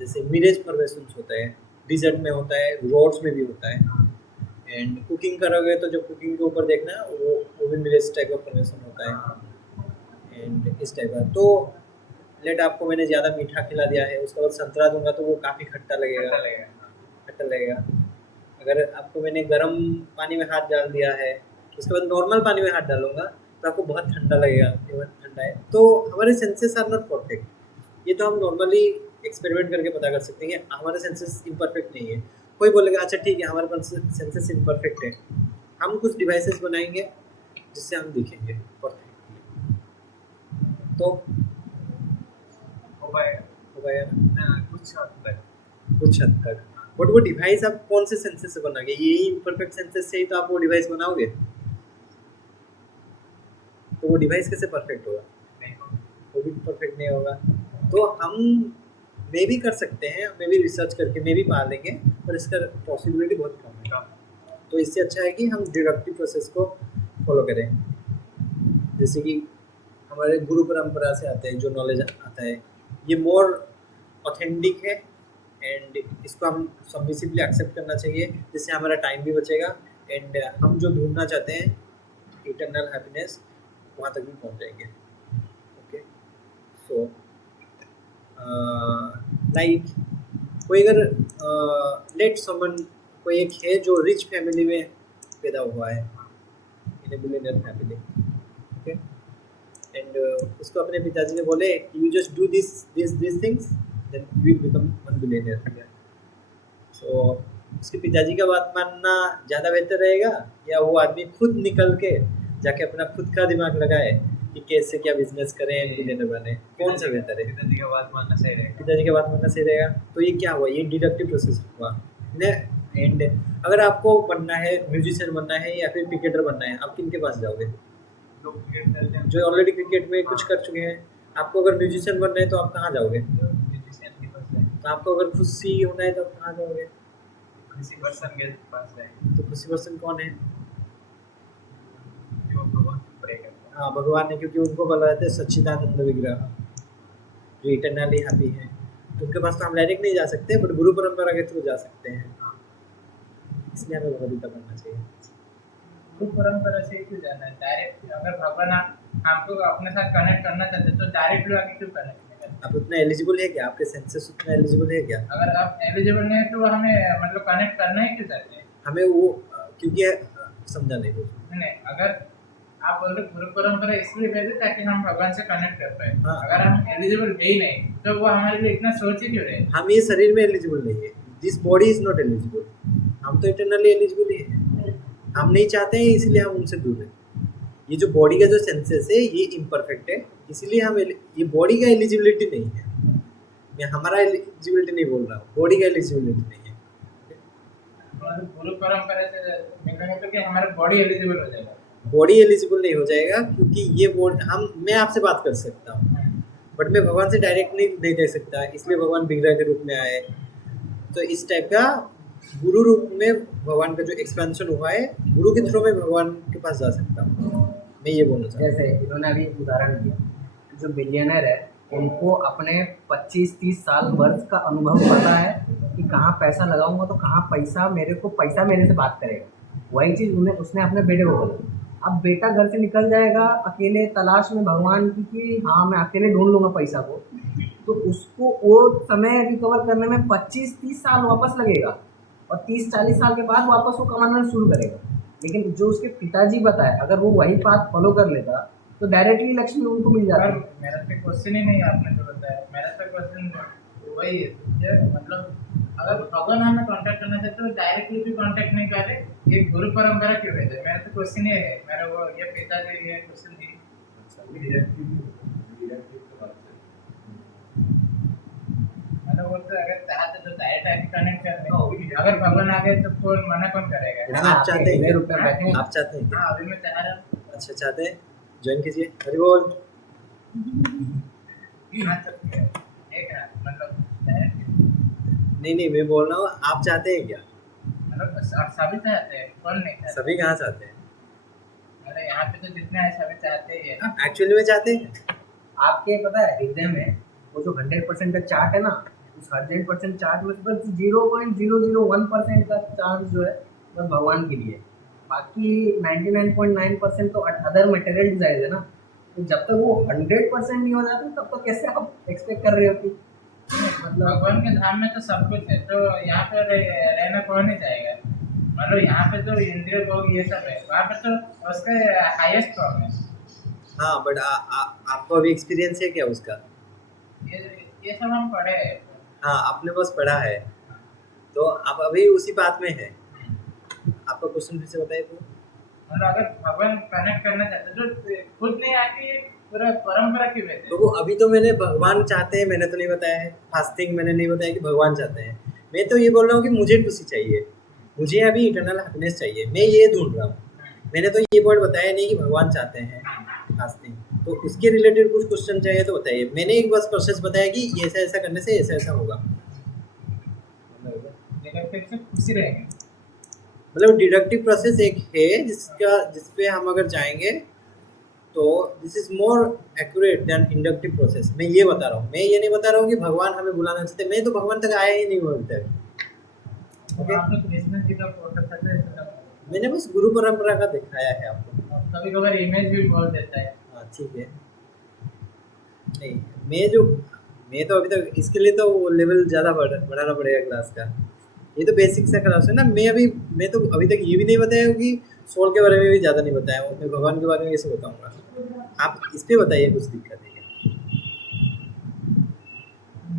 जैसे मिरेज फॉर्मेशंस होता है, डिजर्ट में होता है, रोड्स में भी होता है। एंड कुकिंग करोगे तो जब कुकिंग के ऊपर देखना वो भी मिरेज टाइप का फॉर्मेशन होता है, एंड इस टाइप का। तो लेट आपको मैंने ज़्यादा मीठा खिला दिया है, उसके बाद संतरा दूंगा तो वो काफ़ी खट्टा लगेगा। अगर आपको मैंने गर्म पानी में हाथ डाल दिया है, उसके बाद नॉर्मल पानी में हाथ डालूंगा तो आपको बहुत ठंडा लगेगा, बहुत ठंडा है। तो हमारे सेंसेस आर नॉट परफेक्ट। ये तो हम नॉर्मली एक्सपेरिमेंट करके पता कर सकते हैं कि हमारे सेंसेस इम्परफेक्ट नहीं है। कोई बोलेगा अच्छा ठीक है हमारे पास सेंसेस इम्परफेक्ट है, हम कुछ डिवाइसेस बनाएंगे जिससे हम दिखेंगे परफेक्टली, तो हो पाएगा ना कुछ हद तक। बट वो डिवाइस आप कौन से सेंसेस से बनाओगे? यही इम्परफेक्ट सेंसेस से ही तो आप वो डिवाइस बनाओगे, तो वो डिवाइस कैसे परफेक्ट होगा? वो भी परफेक्ट नहीं होगा। तो हम मे भी कर सकते हैं, मे भी रिसर्च करके मे भी पा लेंगे, पर इसका पॉसिबिलिटी बहुत कम है। तो इससे अच्छा है कि हम डिडक्टिव प्रोसेस को फॉलो करें। जैसे कि हमारे गुरु परंपरा से आते हैं जो नॉलेज आता है, ये मोर ऑथेंटिक है, एंड इसको हम सबमिसिवली एक्सेप्ट करना चाहिए, जिससे हमारा टाइम भी बचेगा, एंड हम जो ढूंढना चाहते हैं इटर्नल हैप्पीनेस, वहाँ तक भी पहुँच जाएंगे। ओके, सो लाइक कोई अगर लेट समन, कोई एक है जो रिच फैमिली में पैदा हुआ है, in a billionaire family, okay, and उसको अपने पिताजी ने बोले you just do this things then you will become one billionaire. So उसके पिताजी का बात मानना ज़्यादा बेहतर रहेगा, या वो आदमी खुद निकल के जाके अपना खुद का दिमाग लगाए कि कैसे क्या बिजनेस करें, बिलियनर बने? कौन सा बेहतर है? पिताजी का बात मानना सही रहेगा। पिताजी की बात मानना सही रहेगा। तो ये क्या हुआ? ये डिडक्टिव प्रोसेस हुआ ने। एंड अगर आपको बनना है, म्यूजिशियन बनना है या फिर क्रिकेटर बनना है, आप किन के पास जाओगे? लोग क्रिकेट खेलते हैं जो ऑलरेडी क्रिकेट में कुछ कर चुके हैं। आपको अगर म्यूजिशियन बनना है तो आप कहाँ जाओगे? म्यूजिशियन के पास जाएंगे। तो आपको अगर खुशी होना है तो आप कहाँ जाओगे? किसी पर्सन के पास जाएंगे तो खुशी पर्सन कौन है? जो भगवान को प्रे करते हैं। हाँ, भगवान ने, क्योंकि उनको बोला जाता है सच्चिदानंद विग्रह, जो इटरनली हैप्पी है। तो उनके पास तो हम डायरेक्ट नहीं जा सकते, बट गुरु परंपरा के थ्रू जा सकते हैं। इसलिए हमें भगवद गीता पढ़ना चाहिए। गुरु परंपरा से क्यों जाना है डायरेक्ट? अगर भगवान हमको अपने साथ कनेक्ट करना चाहते तो डायरेक्ट लोग आके क्यों कनेक्ट नहीं करते? आप उतना एलिजिबल है क्या? आपके सेंसेस उतना एलिजिबल है क्या? अगर आप एलिजिबल नहीं है तो हमें मतलब कनेक्ट करना ही क्यों चाहते हैं? हमें वो क्योंकि समझा नहीं वो। नहीं, अगर आप बोल रहे गुरु परंपरा इसलिए भेजे ताकि हम भगवान से कनेक्ट कर पाए। हाँ। अगर हम एलिजिबल है ही नहीं तो वो हमारे लिए इतना सोच ही क्यों रहे? हम ये शरीर में एलिजिबल नहीं है, this body is not eligible. हम तो इटरनली एलिजिबल ही है, हम नहीं चाहते हैं, इसलिए हम उनसे दूर हैं। ये जो बॉडी का जो सेंसेस है ये इम्परफेक्ट है, इसीलिए हम ये बॉडी का एलिजिबिलिटी नहीं है। मैं हमारा एलिजिबिलिटी नहीं बोल रहा हूँ, बॉडी का एलिजिबिलिटी नहीं है। गुरु परंपरा से मिलेंगे तो कि हमारा बॉडी एलिजिबल हो जाएगा। बॉडी एलिजिबल नहीं हो जाएगा, क्योंकि ये बॉडी मैं आपसे बात कर सकता हूँ, बट मैं भगवान से डायरेक्ट नहीं दे सकता, इसलिए भगवान विग्रह के रूप में आए। तो इस टाइप का गुरु रूप में भगवान का जो एक्सपेंशन हुआ है, गुरु के थ्रू में भगवान के पास जा सकता हूँ, मैं ये बोलना चाहता हूँ। जैसे इन्होंने अभी उदाहरण दिया, जो बिलियनर है उनको अपने 25-30 साल वर्ष का अनुभव पता है कि कहाँ पैसा लगाऊंगा तो कहाँ पैसा मेरे से बात करेगा। वही चीज़ उसने अपने बेटे को बोला। अब बेटा घर से निकल जाएगा अकेले तलाश में भगवान की कि हाँ मैं अकेले ढूंढ लूँगा पैसा को, तो उसको वो समय रिकवर करने में 25-30 साल वापस लगेगा और 30-40 साल के बाद वापस वो कमाना शुरू करेगा। लेकिन जो उसके पिताजी बताए, अगर वो वही बात फॉलो कर लेता तो डायरेक्टली लक्ष्मी उनको मिल जाता। मेरा तो क्वेश्चन ही नहीं है आपने जो बताया, मेरा तो क्वेश्चन वही है मतलब अगर भगवान हमें कांटेक्ट करना चाहते तो डायरेक्टली भी कांटेक्ट नहीं कर रहे, ये गुरु परंपरा क्यों भेजे? मेरा तो क्वेश्चन ये है, मेरा वो ये पिताजी ये क्वेश्चन थी। मतलब वो तो अगर चाहते तो डायरेक्ट आके कनेक्ट कर ले, अगर भगवान आ गए तो कौन मना कौन करेगा? आप चाहते हैं मेरे ऊपर बैठे हैं। आप चाहते हैं क्या? हाँ अभी मैं चाह रहा हूँ। अच्छा, चाहते हैं, ज्वाइन कीजिए। हरि बोल। हाँ तो एक है मतलब direct नहीं, मैं बोल रहा हूँ, आप चाहते हैं क्या? मतलब सभी चाहते हैं, कौन नहीं चाहते? सभी कहाँ चाहते हैं? अरे यहाँ पे तो जितने हैं सभी चाहते ही है। एक्चुअली में चाहते हैं। आपके पता है हृदय में वो जो 100% का चार्ट है ना, उस 100% चार्ट में बस 0.001% का चांस जो है बस भगवान के लिए, बाकी 99.9% तो अदर मटेरियल डिजाइन है ना। तो जब तक वो 100% नहीं हो जाता तब तक कैसे आप एक्सपेक्ट कर रहे हो कि मतलब भगवान के धाम में तो सब कुछ है, तो यहाँ पे रहना कौन नहीं चाहेगा? मतलब यहाँ पे तो इंद्रिय भोग ये सब है, वहाँ पे तो उसका हाईएस्ट फॉर्म है। हाँ, बट आपको अभी एक्सपीरियंस है क्या उसका? ये सब हम पढ़े हैं। हाँ, आपने बस पढ़ा है, तो आप अभी उसी बात में है। आपका क्वेश्चन फिर से बताइए तो। मतलब अगर भगवान कनेक्ट करना चाहते तो खुद नहीं आके पूरा परंपरा क्यों भेजे? तो वो अभी तो मैंने भगवान चाहते हैं मैंने तो नहीं बताया है, फास्टिंग मैंने नहीं बताया कि भगवान चाहते हैं। मैं तो ये बोल रहा हूँ कि मुझे खुशी चाहिए, मुझे अभी इटर्नल हैप्पीनेस चाहिए, मैं ये ढूंढ रहा हूँ। मैंने तो ये वर्ड बताया नहीं कि भगवान चाहते हैं फास्टिंग, तो उसके रिलेटेड कुछ क्वेश्चन चाहिए तो बताइए। मैंने एक बस प्रोसेस बताया कि ये ऐसा ऐसा करने से ऐसा ऐसा होगा, खुशी रहेंगे। मतलब डिडक्टिव प्रोसेस एक है जिस पे हम अगर जाएंगे तो this is more accurate then inductive process. मैं ये बता रहा हूँ, मैं ये नहीं बता रहा हूँ कि भगवान हमें बुलाना चाहते। मैं तो भगवान तक आया ही नहीं हूँ अभी तक। ओके, आपने कृष्ण जी का फोटो मैंने बस गुरु परंपरा का दिखाया है आपको। कभी कभार इमेज भी बोल देता है। हाँ ठीक है, नहीं मैं तो अभी तक इसके लिए तो वो लेवल ज़्यादा बढ़ाना पड़ेगा क्लास का। ये तो बेसिक सा क्लास है ना। मैं तो अभी तक ये भी नहीं बताया हूँ कि सोल के बारे में भी ज़्यादा नहीं बताया हूँ। मैं भगवान के बारे में कैसे बताऊँगा? आप इस पे बताइए, कुछ दिक्कत है क्या?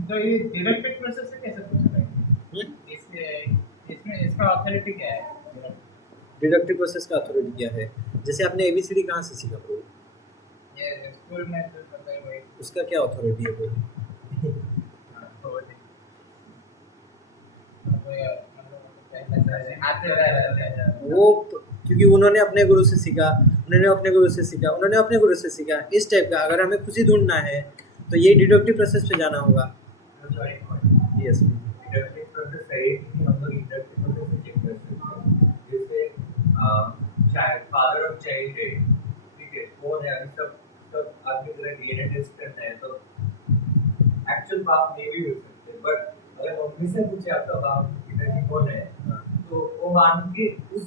तो ये डिडक्टिव प्रोसेस से कैसे पूछ रहे हैं? इसमें इसका अथॉरिटी क्या है? डिडक्टिव प्रोसेस का अथॉरिटी क्या है? जैसे आपने ABCD कहाँ से सीखा ब्रो? ये स्कूल में तो पता है वही। उसका क्या अथॉरिटी है ब्रो? वो क्योंकि उन्होंने अपने गुरु से सीखा, उन्होंने अपने गुरु से सीखा, उन्होंने अपने गुरु से सीखा। इस टाइप का अगर हमें खुशी ढूंढना है तो ये डिडक्टिव प्रोसेस पे जाना होगा। यस, डिडक्टिव प्रोसेस है कि हम लोग इंडक्टिव प्रोसेस से फादर ऑफ चाइल्ड है, ठीक है, कौन है, अभी सब सब आदमी तरह डीएनए टेस्ट करना है, तो एक्चुअल बाप नहीं भी हो सकते, बट अगर मम्मी से पूछे आपका बाप पिताजी कौन है, तो वो मान के उस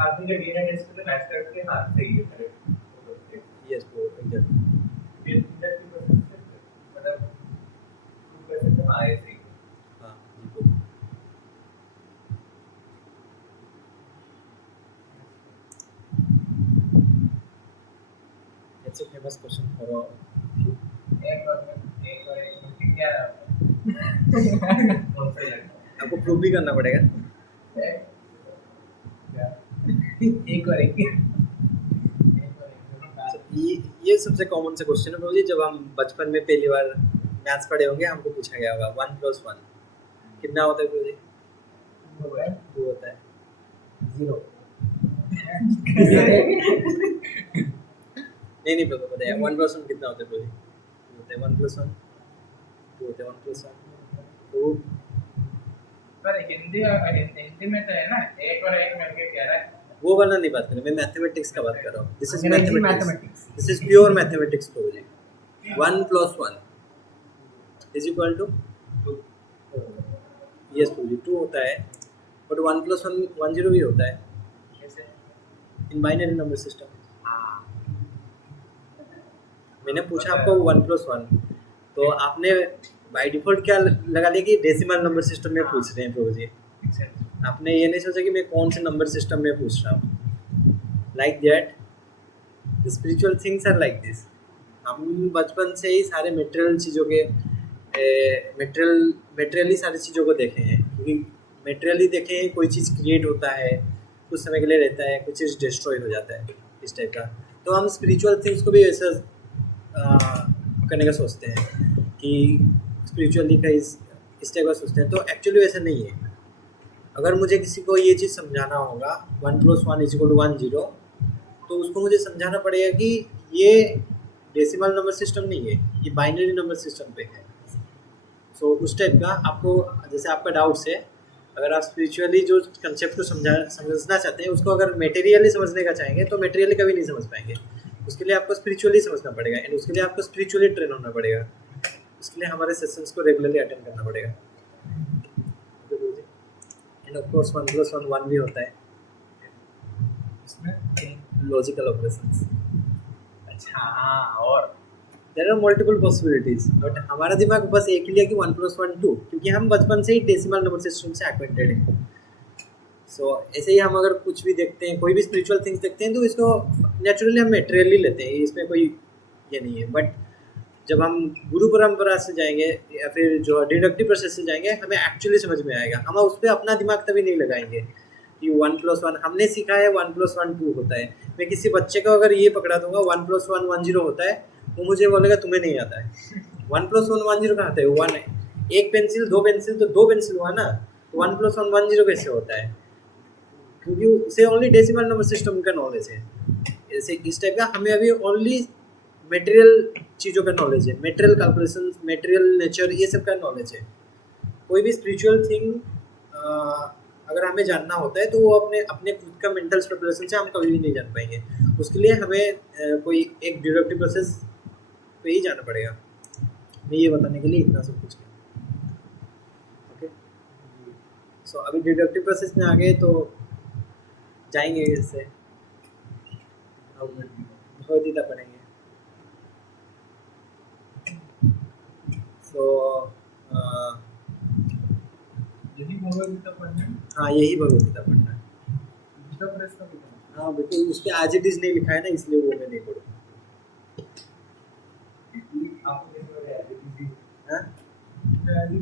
आदमी का डीएनए टेस्ट करके मैच करके हाँ सही है, करेक्ट हो सकते हैं। Yes bro, exactly. फिर इंटर की प्रोसेस मतलब प्रूव कर सकते हैं हाँ ऐसे ही। हाँ जी bro. It's a famous question for you. एक और क्या कौन सा लगता है? आपको प्रूव भी करना पड़ेगा। एक और एक ये सबसे कॉमन से क्वेश्चन है ब्रो जी, जब हम बचपन में पहली बार मैथ्स पढ़े होंगे, हमको पूछा गया होगा 1 + 1 कितना होता है ब्रो जी? 2 होता है। 0 नहीं ब्रो, बताइए 1 + 1 कितना होता है ब्रो जी? 2 होता है 1 + 1, 2 होता है 1 + 1, तो पर हिंदी में तो है ना, एक और एक मिलके क्या है, वो वाला नहीं बात कर रहा, मैं मैथमेटिक्स का बात कर रहा हूँ। दिस इज अंग्रेजी mathematics, mathematics. This is pure mathematics bro ji. 1 + 1 = 2। Yes bro ji, 2 होता है, बट 1 + 1 1 0 भी होता है कैसे? In binary number system. मैंने पूछा आपको 1 + 1, तो आपने बाय डिफॉल्ट क्या लगा लिया कि डेसिमल नंबर सिस्टम में पूछ रहे हैं ब्रो जी। आपने ये नहीं सोचा कि मैं कौन से नंबर सिस्टम में पूछ रहा हूँ। Like that the spiritual things are like this. हम बचपन से ही सारे मटेरियल चीज़ों के मटेरियली सारी चीज़ों को देखे हैं, क्योंकि मटेरियली देखे हैं, कोई चीज़ क्रिएट होता है, कुछ समय के लिए रहता है, कुछ चीज़ डिस्ट्रॉय हो जाता है, इस टाइप का। तो हम स्पिरिचुअल थिंग्स को भी ऐसा करने का सोचते हैं कि स्पिरिचुअली का इस टाइप का सोचते हैं, तो एक्चुअली वैसा नहीं है। अगर मुझे किसी को ये चीज़ समझाना होगा 1 + 1 = 1 0, तो उसको मुझे समझाना पड़ेगा कि ये डेसिमल नंबर सिस्टम नहीं है, ये बाइनरी नंबर सिस्टम पे है। सो उस टाइप का आपको, जैसे आपका डाउट्स है, अगर आप स्पिरिचुअली जो कंसेप्ट को समझना चाहते हैं, उसको अगर मटेरियली समझने का चाहेंगे तो मटेरियली कभी नहीं समझ पाएंगे। उसके लिए आपको स्पिरिचुअली समझना पड़ेगा, एंड उसके लिए आपको स्पिरिचुअली ट्रेन होना पड़ेगा। उसके लिए हमारे सेशंस को रेगुलरली अटेंड करना पड़ेगा। एंड ऑफ कोर्स 1 + 1 1 भी होता है, लॉजिकल ऑपरेशंस। अच्छा हाँ, और there are multiple possibilities, but हमारा दिमाग बस एक ही लिया कि 1 + 1 2, क्योंकि हम बचपन से ही डेसिमल नंबर सिस्टम से एक्वेंटेड हैं। सो ऐसे ही हम अगर कुछ भी देखते हैं, कोई भी स्पिरिचुअल थिंग्स देखते हैं, तो इसको नेचुरली हम मटेरियली लेते हैं, इसमें कोई ये नहीं है। बट जब हम गुरु परंपरा से जाएंगे या फिर जो डिडक्टिव प्रोसेस से जाएंगे, हमें एक्चुअली समझ में आएगा। हम उस पर अपना दिमाग तभी नहीं लगाएंगे कि 1 + 1 हमने सीखा है 1 + 1 2 होता है। मैं किसी बच्चे को अगर ये पकड़ा दूंगा 1 + 1 1 0 होता है, वो मुझे बोलेगा तुम्हें नहीं आता है। 1 + 1 1 0 कहाँ आता है? 1 है, एक पेंसिल, 2 पेंसिल, तो 2 पेंसिल हुआ ना, तो 1 + 1 1 0 कैसे होता है? क्योंकि उसे ओनली डेसिमल नंबर सिस्टम का नॉलेज है। ऐसे इस टाइप का हमें अभी ओनली मटेरियल चीज़ों का नॉलेज है, मटेरियल कैलकुलेशन, मटेरियल नेचर, ये सब का नॉलेज है। कोई भी स्पिरिचुअल थिंग अगर हमें जानना होता है, तो वो अपने खुद का मेंटल स्पेकुलेशन से हम कभी भी नहीं जान पाएंगे। उसके लिए हमें कोई एक डिडक्टिव प्रोसेस पे ही जाना पड़ेगा। मैं ये बताने के लिए इतना सब कुछ किया। ओके, सो अभी डिडक्टिव प्रोसेस में आ गए, तो जाएंगे इससे हम भगवद्गीता पढ़ेंगे। सो यही भगवद्गीता पढ़ना है, हाँ, यही भगवद्गीता पढ़ना है। दूसरा प्रेस का भी करना हाँ बिल्कुल, उस पर एज इट इज नहीं लिखा है ना, इसलिए वो मैं नहीं पढ़ूँ। आपको कैसे लगा एलजीबीटी? हाँ है। ये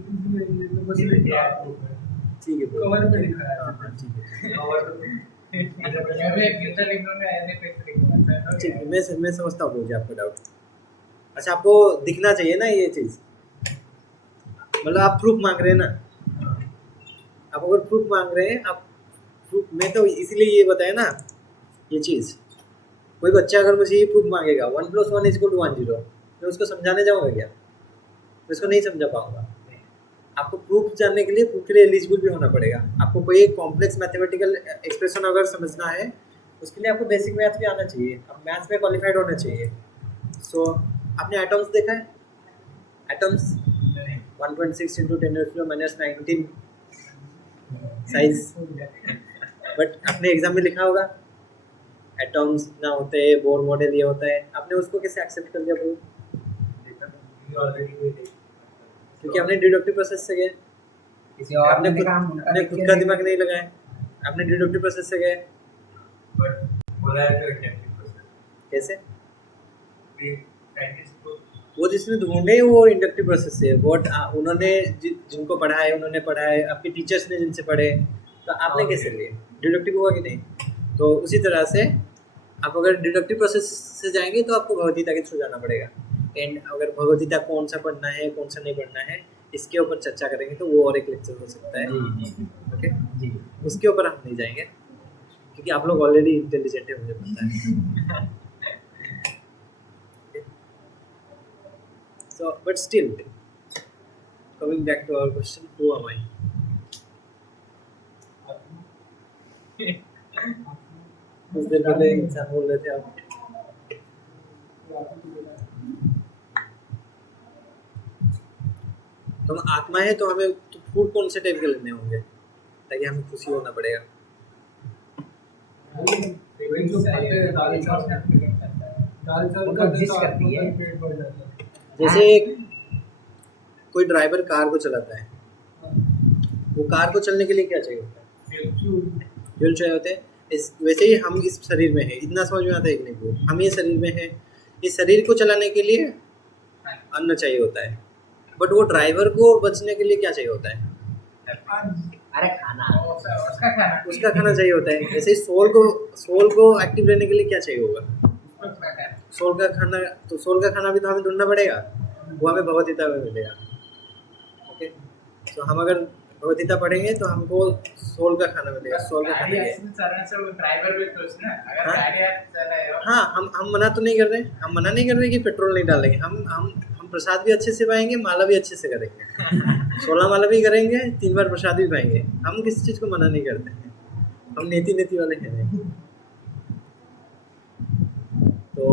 तो बस लिखा है, ठीक है bro। कवर पे लिखा है। हाँ हाँ ठीक है और मैं भी एक गीता लिखूंगा, ऐसे पेज लिखूंगा। ठीक है, मैं समझता हूँ मुझे आपका डाउट। अच्छा, आपको दिखना चाहिए ना ये चीज़, मतलब आप प्रूफ मांग रहे हैं ना। आप अगर प्रूफ मांग रहे हैं, आप प्रूफ, मैं तो इसीलिए ये बताया ना ये चीज़। कोई बच्चा अगर मुझे ये प्रूफ मांगेगा 1 + 1 = 1 0, मैं उसको समझाने जाऊँगा क्या? मैं उसको नहीं समझा पाऊँगा। आपको प्रूफ जानने के लिए, प्रूफ के लिए एलिजिबल भी होना पड़ेगा। आपको कोई कॉम्प्लेक्स मैथमेटिकल एक्सप्रेशन अगर समझना है, उसके लिए आपको बेसिक मैथ भी आना चाहिए, आप मैथ्स में क्वालिफाइड होना चाहिए। सो आपने एटम्स देखा है? एटम्स 1.6 इंटू 10⁻⁻19 साइज, बट आपने एग्जाम में लिखा होगा एटम्स इतना होते हैं, बोर मॉडल ये होता है, आपने उसको कैसे एक्सेप्ट कर लिया ब्रो? ऑलरेडी कोई नहीं, क्योंकि आपने डिडक्टिव प्रोसेस से गए, किसी और आपने ने खुद देखा, हम उनका आपने देख खुद के का नहीं- दिमाग नहीं लगाया, आपने डिडक्टिव प्रोसेस से गए। बट बोला है तो इंडक्टिव प्रोसेस कैसे? भी साइंटिस्ट को वो जिसने ढूंढे वो इंडक्टिव प्रोसेस से, व्हाट उन्होंने जिनको पढ़ा है उन्होंने पढ़ा है, आपके टीचर्स ने जिनसे पढ़े, तो आपने Okay. कैसे लिए? डिडक्टिव हुआ कि नहीं? तो उसी तरह से आप अगर डिडक्टिव प्रोसेस से जाएंगे तो आपको भगवद्गीता के थ्रू जाना पड़ेगा। एंड अगर भगवद्गीता कौन सा पढ़ना है कौन सा नहीं पढ़ना है इसके ऊपर चर्चा करेंगे तो वो और एक लेक्चर हो सकता है। ओके, जी उसके ऊपर हम नहीं जाएंगे क्योंकि आप लोग ऑलरेडी इंटेलिजेंट है, मुझे पता है। So, but still, coming back to our question, who am I? कुछ देर पहले इंसान बोल रहे थे आप। तो हम आत्मा है तो हमें तो फूड कौन से टाइप के लेने होंगे ताकि हमें खुशी होना पड़ेगा? उनको जिस करती है। जैसे कोई ड्राइवर कार को चलाता है, वो कार को चलने के लिए क्या चाहिए होता है? फ्यूल चाहिए होते हैं। वैसे ही हम इस शरीर में है, इतना समझ में आता है कि नहीं ब्रो? हम ये शरीर में है, इस शरीर को चलाने के लिए अन्न चाहिए होता है, बट वो ड्राइवर को बचने के लिए क्या चाहिए होता है? अरे खाना, उसका खाना चाहिए होता है। ऐसे ही सोल को एक्टिव रहने के लिए क्या चाहिए होगा? सोल का खाना। तो सोल का खाना भी तो हमें ढूंढना पड़ेगा, वो हमें भगवद्गीता में मिलेगा। ओके, तो हम अगर भगवद्गीता पढ़ेंगे तो हमको सोल का खाना मिलेगा, सोल का खाना है। हाँ, हम मना तो नहीं कर रहे, हम मना नहीं कर रहे कि पेट्रोल नहीं डालेंगे, हम प्रसाद भी अच्छे से पाएंगे, माला भी अच्छे से करेंगे, 16 माला भी करेंगे, 3 बार प्रसाद भी पाएंगे, हम किसी चीज़ को मना नहीं करते हैं, हम नीति वाले हैं नहीं। तो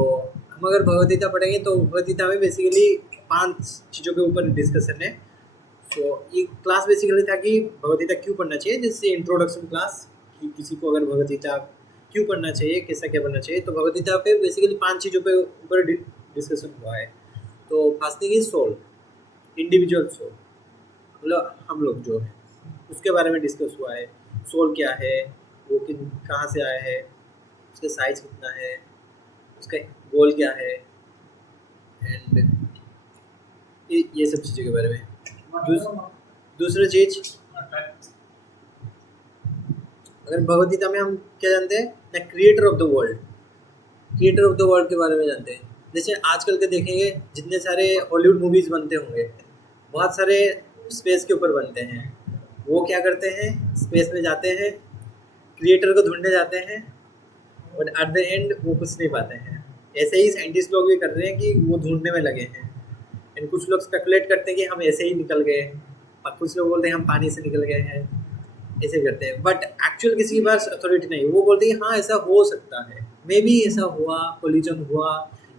हम अगर भगवद्गीता पढ़ेंगे तो भगवद्गीता में बेसिकली 5 चीज़ों के ऊपर डिस्कशन है। तो ये क्लास बेसिकली था कि भगवद्गीता क्यों पढ़ना चाहिए, जिससे इंट्रोडक्शन क्लास कि किसी को अगर भगवद्गीता क्यों पढ़ना चाहिए, कैसा क्या पढ़ना चाहिए। तो भगवद्गीता पे बेसिकली 5 चीज़ों पे ऊपर डिस्कशन हुआ है। तो first thing is soul, individual soul, मतलब हम लोग जो है उसके बारे में डिस्कस हुआ है। सोल क्या है, वो कहाँ से आया है, उसका साइज कितना है, उसका गोल क्या है, एंड ये सब चीज़ों के बारे में। दूसरा चीज, अगर भगवद्गीता में हम क्या जानते हैं ना, creator of the world, creator of the world के बारे में जानते हैं। जैसे आजकल के देखेंगे जितने सारे हॉलीवुड मूवीज बनते होंगे, बहुत सारे स्पेस के ऊपर बनते हैं। वो क्या करते हैं, स्पेस में जाते हैं, क्रिएटर को ढूंढने जाते हैं, बट एट द एंड वो कुछ नहीं पाते हैं। ऐसे ही साइंटिस्ट लोग भी कर रहे हैं कि वो ढूंढने में लगे हैं। एंड कुछ लोग स्पेकुलेट करते हैं कि हम ऐसे ही निकल गए, और कुछ लोग बोलते हैं हम पानी से निकल गए हैं, ऐसे करते हैं। बट एक्चुअल किसी के पास अथॉरिटी नहीं, वो बोलते हैं हाँ ऐसा हो सकता है, मे बी ऐसा हुआ, कोलिजन हुआ,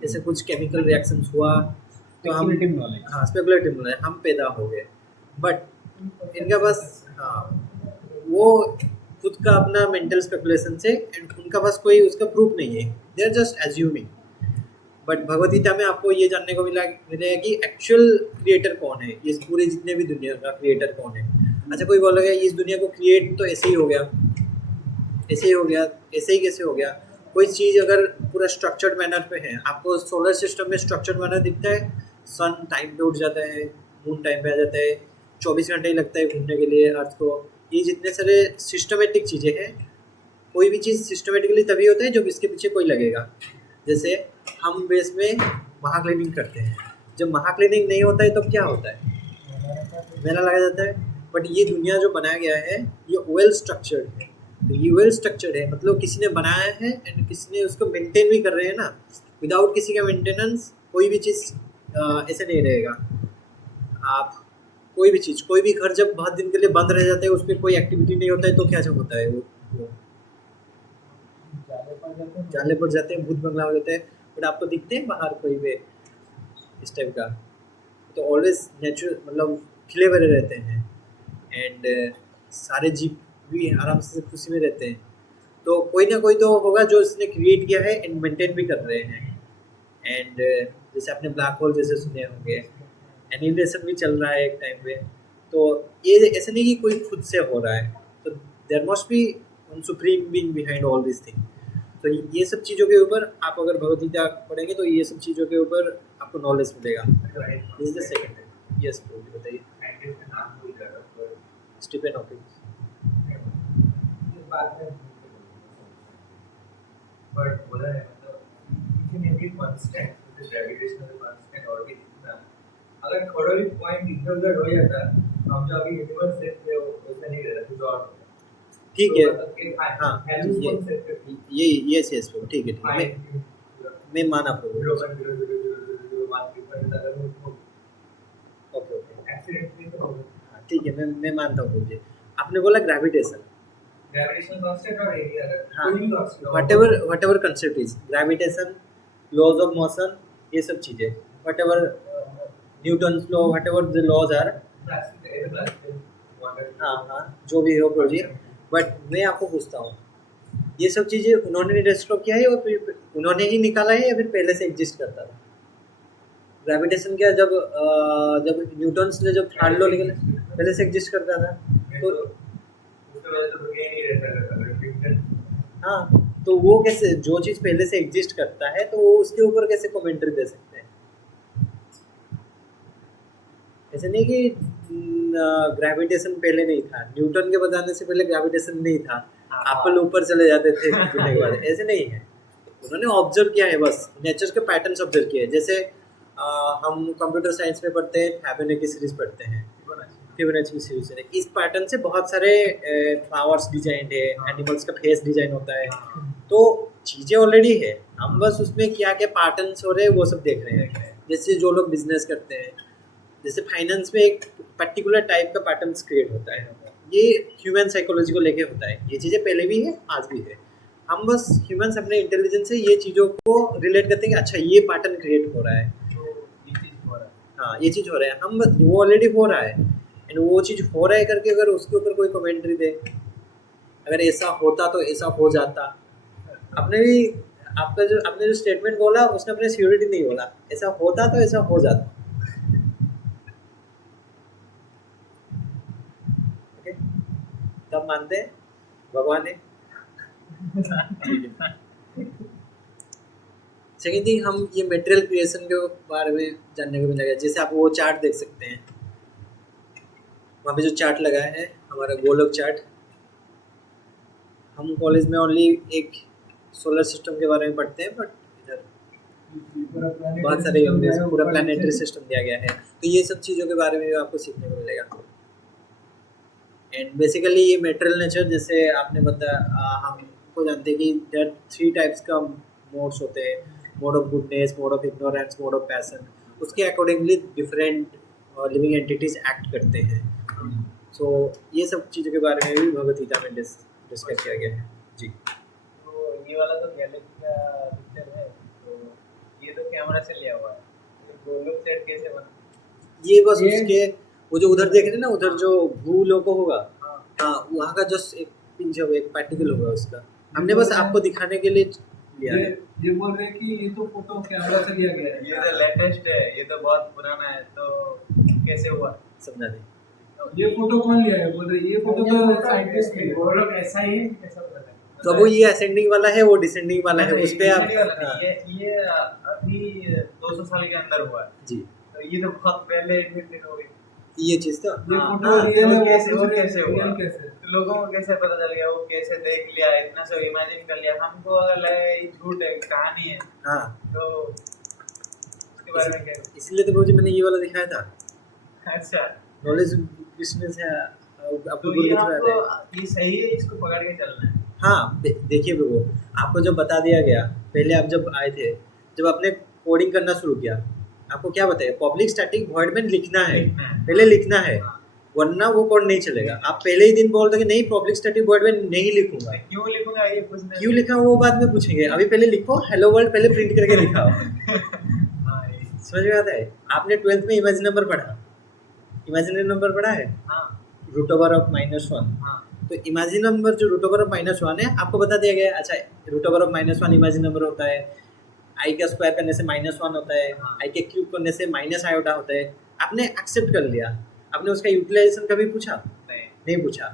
ऐसे कुछ केमिकल रिएक्शन हुआ, तो हम हाँ स्पेकुलेटिव नॉलेज, हम पैदा हो गए। बट इनका पास हाँ वो खुद का अपना मेंटल स्पेकुलेशन से, एंड उनका पास कोई उसका प्रूफ नहीं है, they are just assuming. But Bhagavad Gita में आपको ये जानने को मिलेगा कि एक्चुअल क्रिएटर कौन है, इस पूरे जितने भी दुनिया का क्रिएटर कौन है। अच्छा, कोई बोलेगा इस दुनिया को क्रिएट तो ऐसे ही हो गया, ऐसे ही हो गया, ऐसे ही कैसे हो गया। कोई चीज़ अगर पूरा स्ट्रक्चर्ड मैनर पे है, आपको सोलर सिस्टम में स्ट्रक्चर्ड मैनर दिखता है, सन टाइम पे उठ जाता है, मून टाइम पे आ जाता है, 24 घंटे ही लगता है घूमने के लिए अर्थ को। ये जितने सारे सिस्टमेटिक चीज़ें हैं, कोई भी चीज़ सिस्टमेटिकली तभी होता है जब इसके पीछे कोई लगेगा। जैसे हम बेस में महाक्लीनिंग करते हैं, जब महाक्लीनिंग नहीं होता है तब क्या होता है, मेला लगा जाता है। बट ये दुनिया जो बनाया गया है ये वेल स्ट्रक्चर्ड है, तो ये वेल स्ट्रक्चर्ड है मतलब किसी ने बनाया है एंड किसी ने उसको मेंटेन भी कर रहे हैं ना। विदाउट किसी का मेंटेनेंस कोई भी चीज़ ऐसे नहीं रहेगा। आप कोई भी चीज़, कोई भी घर जब बहुत दिन के लिए बंद रह जाता है, उस पर कोई एक्टिविटी नहीं होता है, तो क्या जब होता है वो जाले पड़ जाते हैं, भूत बंगला हो जाता है, बट आपको दिखते हैं बाहर कोई भी इस टाइप का, तो ऑलवेज नेचुरल मतलब खिले भरे रहते हैं, एंड सारे जीव भी आराम से खुशी में रहते हैं। तो कोई ना कोई तो होगा जो इसने क्रिएट किया है एंड मेंटेन भी कर रहे हैं। एंड जैसे आपने ब्लैक होल जैसे सुने होंगे, एनिमेशन भी चल रहा है एक टाइम पे, तो ये ऐसा नहीं कि कोई खुद से हो रहा है, तो there must be one supreme being behind all this thing. तो ये सब चीज़ों के ऊपर आप अगर भगवद गीता पढ़ेंगे तो ये सब चीज़ों के ऊपर आपको नॉलेज मिलेगा। This is the second. Yes बताइए। साइंटिस्ट का नाम भूल गया था, पर स्टीफन हॉकिंग। इस बात में बट बोला है मतलब इट एवरी कांस्टेंट, जैसे ग्रेविटेशनल कांस्टेंट और भी जितना अगर थोड़ा भी पॉइंट इधर उधर हो जाता, हम जो अभी यूनिवर्स देखते हो वैसा नहीं रहता, कुछ और ठीक है, हाँ हाँ ये यस यस ठीक है, मैं माना आपको। ओके ओके एक्सीडेंटली तो हाँ, ठीक है, मैं मानता हूँ। मुझे आपने बोला ग्रेविटेशन, ग्रेविटेशनल कांस्टेंट और एरिया हाँ, कोई भी constant whatever concept is gravitation, laws of motion, ये सब चीज़ें whatever Newton's law, whatever the laws are, हाँ हाँ जो भी हो प्रोजेक्ट, बट मैं आपको पूछता हूँ ये सब चीज़ें उन्होंने डिस्कवर किया है और फिर उन्होंने ही निकाला है या फिर पहले से एग्जिस्ट करता था? ग्रेविटेशन क्या जब जब न्यूटन्स ने जब थर्ड लॉ निकाला पहले से एग्जिस्ट करता था, तो उसके वजह से बुनियादी नहीं रहता। हाँ, तो वो कैसे जो चीज़ पहले से एग्जिस्ट करता है तो वो उसके ऊपर कैसे कमेंट्री दे सकते हैं? ऐसे नहीं कि ग्रेविटेशन पहले नहीं था, न्यूटन के बताने से पहले ग्रेविटेशन नहीं था, एप्पल ऊपर चले जाते थे गिरने के बाद, ऐसे नहीं है। उन्होंने ऑब्जर्व किया है, बस नेचर के पैटर्न्स ऑब्जर्व किए हैं। जैसे हम कंप्यूटर साइंस में पढ़ते हैं, फिबोनाची सीरीज पढ़ते हैं, फिबोनाची सीरीज है, इस पैटर्न से बहुत सारे फ्लावर्स डिजाइन है, एनिमल्स का फेस डिजाइन होता है, तो चीज़ें ऑलरेडी है, हम बस उसमें क्या क्या पैटर्न्स हो रहे हैं वो सब देख रहे हैं। जैसे जो लोग बिजनेस करते हैं, जैसे फाइनेंस में एक पर्टिकुलर टाइप का पैटर्न्स क्रिएट होता है, ये ह्यूमन साइकोलॉजी को लेके होता है। ये चीज़ें पहले भी है, आज भी है, हम बस ह्यूमंस अपने इंटेलिजेंस से ये चीज़ों को रिलेट करते हैं कि अच्छा ये पैटर्न क्रिएट हो रहा है, हाँ ये चीज़ हो रहा है, हम बस वो ऑलरेडी हो रहा है एंड वो चीज़ हो रहा है करके अगर उसके ऊपर कोई कमेंट्री दे, अगर ऐसा होता तो ऐसा हो जाता। आपने जो स्टेटमेंट बोला उसने अपने सिक्योरिटी नहीं बोला, ऐसा होता तो ऐसा हो जाता। ओके, तब मानते हैं भगवान है। सेकेंड थिंग, हम ये मटेरियल क्रिएशन के बारे में जानने को मिलेगा। जैसे आप वो चार्ट देख सकते हैं, वहाँ पे जो चार्ट लगा है हमारा गोलोक चार्ट, हम कॉलेज में ओनली एक सोलर सिस्टम के बारे में पढ़ते हैं, बट इधर बहुत सारे पूरा प्लानिटरी सिस्टम दिया गया है, तो ये सब चीज़ों के बारे में भी आपको सीखने को मिलेगा। एंड बेसिकली ये मटेरियल नेचर, जैसे आपने बताया, हमको जानते हैं कि देयर 3 टाइप्स का मोड्स होते हैं, mode of goodness, mode of ignorance, mode of passion, उसके accordingly different living entities act करते हैं। सो ये सब चीज़ों के बारे में भी भगवद गीता में डिस्कस किया गया है जी। तो ये वाला तो गैलेक्सी का पिक्चर है, तो ये तो कैमरा से लिया हुआ है, गोलोक सेट कैसे बना? ये बस उसके वो जो उधर देख रहे हैं ना, उधर जो भू लोगो होगा, हाँ वहाँ का जस्ट एक पिंच होगा, एक पार्टिकल होगा उसका, हमने बस आपको दिखाने के लिए लिया है। ये बोल रहे हैं कि ये तो फोटो कैमरा से लिया गया है, ये तो लेटेस्ट है, ये तो बहुत पुराना है, तो कैसे हुआ समझा नहीं। ये फोटो कौन लिया है? बोल रहे ये फोटो तो साइंटिस्ट ने, वो लोग ऐसा ही कैसा पता है। तो वो ये असेंडिंग वाला है, वो डिसेंडिंग वाला है, उस पे आप हाँ, ये अभी 200 साल के अंदर हुआ है जी, तो ये तो बहुत पहले इन्वेंटेड हो गई। ये चीज़ तो ये फोटो रियल है, कैसे वो कैसे हुआ? रियल कैसे? तो लोगों को कैसे पता चल गया, वो कैसे देख लिया, इतना सब इमेजिन कर लिया, हमको अगर लगे ये झूठ है, कहानी है, हाँ, तो उसके बारे में क्या? इसलिए तो मुझे मैंने ये वाला दिखाया था, अच्छा, नॉलेज कृष्ण से आपको तो गुरु ये मित्र रहते हैं। आपको ये सही है, इसको पकड़ के चलना है। हाँ देखिए वो आपको जो बता दिया गया, पहले आप जब आए थे, जब आपने कोडिंग करना शुरू किया, आपको क्या बताया? पब्लिक स्टैटिक वॉइड में लिखना है, पहले लिखना है, वरना वो कोड नहीं चलेगा। आप पहले ही दिन बोल दो कि नहीं पब्लिक स्टैटिक वॉइड में नहीं लिखूंगा, मैं क्यों लिखूंगा ये पूछना क्यों लिखा वो बाद में पूछेंगे, अभी पहले लिखो हेलो वर्ल्ड पहले प्रिंट करके दिखाओ। हाँ ये समझ में आता है? आपने 12th में इमेजिनरी नंबर पढ़ा, इमेजिनरी नंबर पढ़ा है, हाँ रूट ओवर ऑफ -1। हाँ तो इमेजिनरी नंबर जो रूट ओवर ऑफ -1 है आपको बता दिया गया, अच्छा root over of -1 imaginary number होता है, आई का स्क्वायर करने से -1 होता है, हाँ। आई के क्यूब करने से माइनस आयोटा होता है। आपने एक्सेप्ट कर लिया, आपने उसका यूटिलाइजेशन कभी पूछा नहीं पूछा,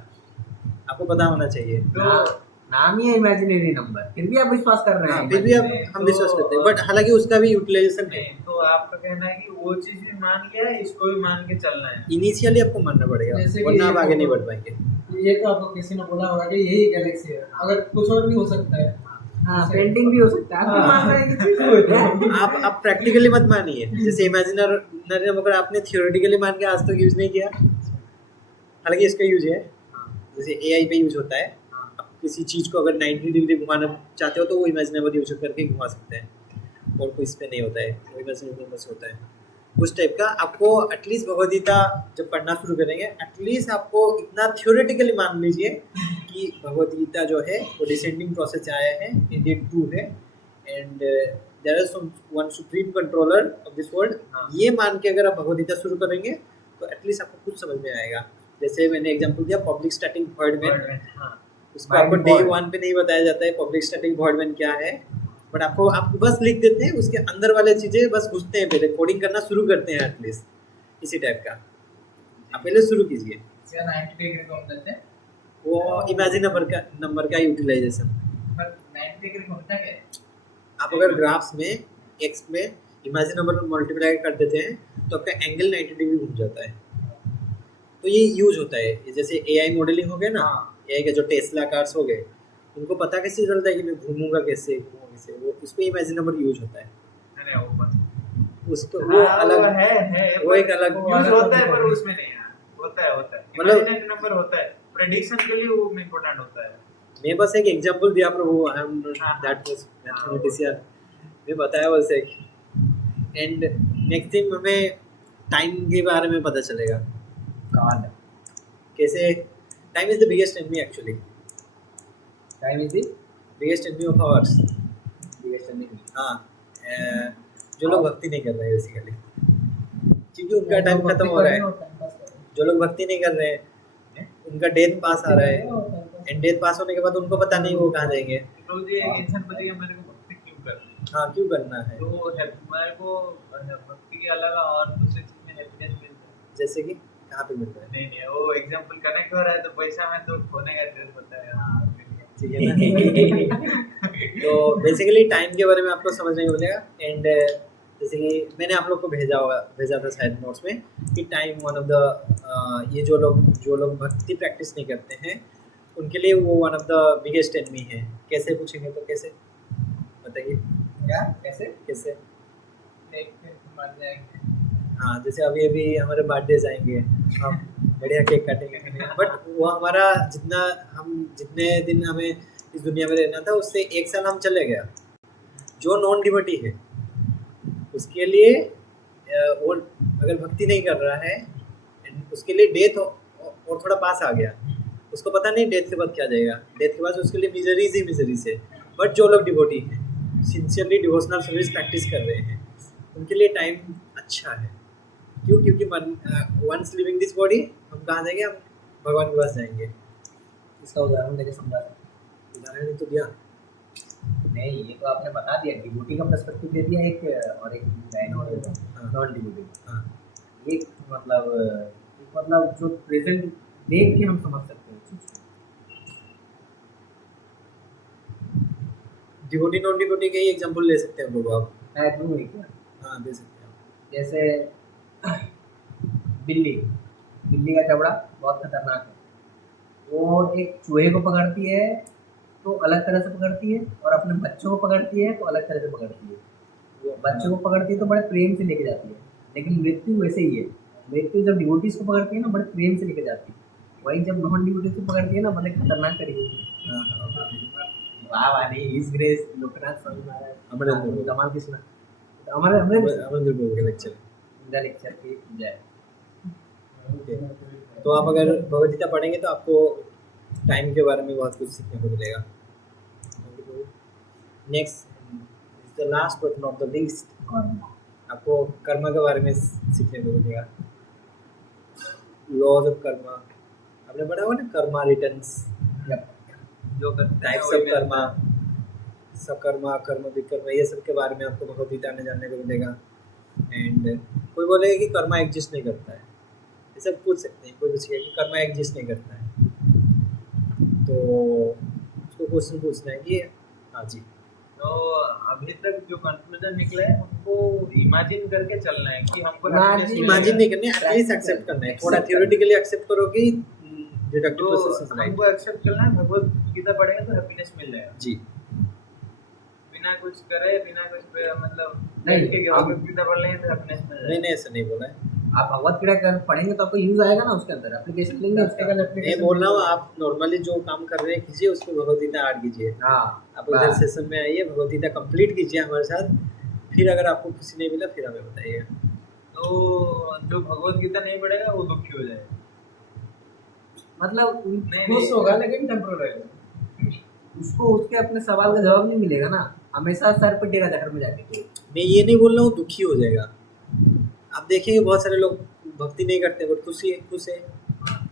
आपको पता होना चाहिए। तो नाम ही है इमेजिनरी नंबर, फिर भी आप विश्वास कर रहे हाँ हैं। फिर भी आप नहीं, हम तो- विश्वास करते हैं, बट हालांकि उसका भी यूटिलाइजेशन है। नहीं, तो आपका कहना है कि वो चीज भी मान लिया है, इसको भी मान के चलना है। इनिशियली आपको मानना पड़ेगा, जैसे कि वरना आप ये आगे नहीं फोटो- बढ़ पाएंगे। ये तो आपको किसी ने बोला होगा कि यही गैलेक्सी है, अगर कुछ और भी हो सकता है। हाँ पेंटिंग भी हो सकता है, आप भी मान रहे हैं कि चीज़ है। आप प्रैक्टिकली मत मानिए, जैसे इमेजिनरी नंबर आपने थियोरेटिकली मान के आज तक यूज नहीं किया, हालांकि इसका यूज है, जैसे एआई पे यूज होता है। आप किसी चीज को अगर 90 डिग्री घुमाना चाहते हो तो वो इमेजिनेबल यूज करके घुमा सकते हैं, और कोई इस पे नहीं होता है, वो इमेजिनरी नंबर से होता है। उस टाइप का आपको एटलीस्ट भगवद गीता जब पढ़ना शुरू करेंगे, एटलीस्ट आपको इतना थियोरेटिकली मान लीजिए कि भगवद गीता जो है वो डिसेंडिंग प्रोसेस से आया है, इंडियन 2 है, and there is one supreme controller of this world. ये मान के अगर आप भगवद गीता शुरू करेंगे तो एटलीस्ट आपको कुछ समझ में आएगा। जैसे मैंने एग्जांपल दिया पब्लिक स्टैटिक वॉइड में, हाँ उसको आपको डे 1 पे नहीं बताया जाता है पब्लिक स्टैटिक वॉइड में क्या है, बट आपको बस लिख देते हैं, उसके अंदर वाले चीजें बस घुसते हैं, पहले कोडिंग करना शुरू करते हैं एटलीस्ट इसी टाइप का। आप पहले शुरू कीजिए, 90 डिग्री को हम देते हैं, वो इमेजिन नंबर का यूटिलाइजेशन। पर 90 डिग्री को होता क्या है? आप अगर ग्राफ्स में एक्स में इमेजिन नंबर मल्टीप्लाई कर देते हैं तो आपका एंगल 90 डिग्री घूम जाता है। तो ये यूज होता है, ये जैसे एआई मॉडलिंग हो गया ना, एआई का जो टेस्ला कार्स हो गए, उनको पता कैसे चलता है कि मैं घूमूंगा कैसे, वो उस पे इमेजिन नंबर यूज होता है। नहीं, वो बस उसको वो अलग है वो एक अलग यूज होता है, पर उसमें नहीं है। होता है मतलब- इमेजिनरी नंबर होता है, प्रेडिक्शन के लिए वो इंपॉर्टेंट होता है। मैं बस एक एग्जांपल दिया प्रभु, आई एम हाँ। दैट वाज मैथमेटिशियन, मैं बताया बस एक। एंड नेक्स्ट थिंग हमें टाइम के बारे में पता चलेगा, काल कैसे time is the biggest enemy actually, time is the biggest enemy of hours. Biggest enemy. हाँ जो लोग भक्ति नहीं कर रहे हैं बेसिकली, क्योंकि उनका टाइम खत्म हो रहा है। जो लोग भक्ति नहीं कर रहे हैं उनका डेथ पास आ रहा है, एंड डेथ पास होने के बाद उनको पता नहीं वो कहाँ जाएंगे। तो ये एक इंसान बताइए मेरे को भक्ति क्यों करना है? हाँ क्यों करना है, तो मेरे को भक्ति के अलावा और दूसरी चीज में हैप्पीनेस मिलता है। जैसे कि कहाँ पे मिल रहा है, नहीं नहीं, वो एग्जांपल कनेक्ट हो रहा है तो पैसा में तो खोने का ड्रेस होता है। हाँ, ठीक है ना। तो बेसिकली टाइम के बारे में आपको समझने को मिलेगा। एंड जैसे कि मैंने आप लोग को भेजा था शायद नोट्स में कि टाइम वन ऑफ द ये जो लोग भक्ति प्रैक्टिस नहीं करते हैं उनके लिए वो one of the biggest enemy है। कैसे पूछेंगे तो कैसे बताइए, क्या कैसे कैसे? एक दिन मर जाएंगे। हाँ जैसे अभी हमारे बर्थडेज आएंगे, हम बढ़िया केक काटेंगे, बट वो हमारा जितने दिन हमें इस दुनिया में रहना था उससे 1 साल हम चले गया। जो नॉन डिवोटी है उसके लिए वो अगर भक्ति नहीं कर रहा है उसके लिए डेथ और थोड़ा पास आ गया, उसको पता नहीं डेथ के बाद क्या जाएगा, डेथ के बाद उसके लिए मिजरीज ही मिजरीज है। बट जो लोग डिवोटी हैं, सिंसियरली डिवोशनल सर्विस प्रैक्टिस कर रहे हैं, उनके लिए टाइम अच्छा है। क्यों? क्योंकि वंस लिविंग दिस बॉडी हम कहाँ जाएंगे, हम भगवान के पास जाएंगे। इसका उदाहरण देके समझा। उदाहरण तो दिया नहीं, ये तो आपने बता दिया, डिवोटी का पर्सपेक्टिव दे दिया एक, और एक हाँ। Non devotee. हाँ एक मतलब जो प्रेजेंट देख के हम समझ सकते हैं चीज़ को। डिवोटी नॉन डिवोटी के ही एग्जांपल ले सकते हैं लोग आप। मैं दूँ एक, हाँ दे सकते हैं आप। जैसे बिल्ली का जबड़ा बहुत खतरनाक है। वो एक चूहे को पकड़ती है तो अलग तरह से पकड़ती है, और अपने बच्चों को पकड़ती है तो अलग तरह से पकड़ती है। वो बच्चों को पकड़ती है तो बड़े प्रेम से लेके जाती है, लेकिन मृत्यु वैसे ही है। मृत्यु जब डिवोटीज को पकड़ती है ना, बड़े प्रेम से लेके जाती है। वही जब नॉन डिवोटीज को पकड़ती है ना, बड़े खतरनाक तरीके से। हाँ हाँ वाह वाह, नहीं इस ग्रेस लोकनाथ स्वामी महाराज अमरेंद्र कमाल की सुना। हमारे अमरेंद्र प्रभु का लेक्चर। उनका लेक्चर की जय। ओके, तो आप अगर भगवद गीता पढ़ेंगे तो आपको टाइम के बारे में बहुत कुछ सीखने को मिलेगा। Next, the last but not the least, आपको कर्मा के बारे में सीखने को मिलेगा। लॉज ऑफ कर्मा आपने पढ़ा होगा ना, कर्मा रिटर्न्स, जो करते हैं टाइप्स वही ऑफ मिलता कर्मा, है। सकर्मा, कर्म विकर्म, ये सब के बारे में आपको भगवद गीता में जानने को मिलेगा। एंड कोई बोलेगा कि कर्मा एग्जिस्ट नहीं करता है, ये सब पूछ सकते हैं, कोई पूछेगा कि कर्मा एग्जिस्ट नहीं करता है, तो उसको क्वेश्चन पूछना है कि हाँ जी, तो अभी तक जो कंक्लूजन निकला है, हमको इमेजिन करके चलना है कि हमको Imagine- happiness मिलेगा। इमेजिन नहीं करना है, एटलीस्ट एक्सेप्ट करना है। थोड़ा थियोरेटिकली एक्सेप्ट करो कि डिडक्टिव तो प्रोसेस इज राइट। हमको एक्सेप्ट करना है, भगवत गीता पढ़ेंगे तो हैप्पीनेस मिल जाएगा, जी, बिना कुछ करे, बिना कुछ मतलब नहीं, बैठ के हम- भगवत गीता पढ़ लेंगे तो हैप्पीनेस मिल नहीं जाएगा। नहीं ऐसा नहीं बोला है। आप भगवत गीता पढ़ेंगे तो आपको यूज आएगा ना, उसके अंदर एप्लीकेशन लेंगे उसके अंदर मैं एप्लीकेशन बोल रहा हूँ आप नॉर्मली जो काम कर रहे हैं कीजिए, उसको भगवद गीता ऐड कीजिए। हाँ आप इधर सेशन में आइए, भगवद गीता कंप्लीट कीजिए हमारे साथ, फिर अगर आपको खुशी नहीं मिला फिर हमें बताइएगा। तो जो भगवत गीता नहीं पढ़ेगा वो दुखी हो जाएगा। मतलब नहीं खुश होगा लेकिन टेम्पोररी। उसको उसके अपने सवाल का जवाब नहीं मिलेगा ना, हमेशा सर पिटेगा जहर में जाके। मैं ये नहीं बोल रहा हूँ दुखी हो जाएगा। आप देखेंगे बहुत सारे लोग भक्ति नहीं करते बट खुश है।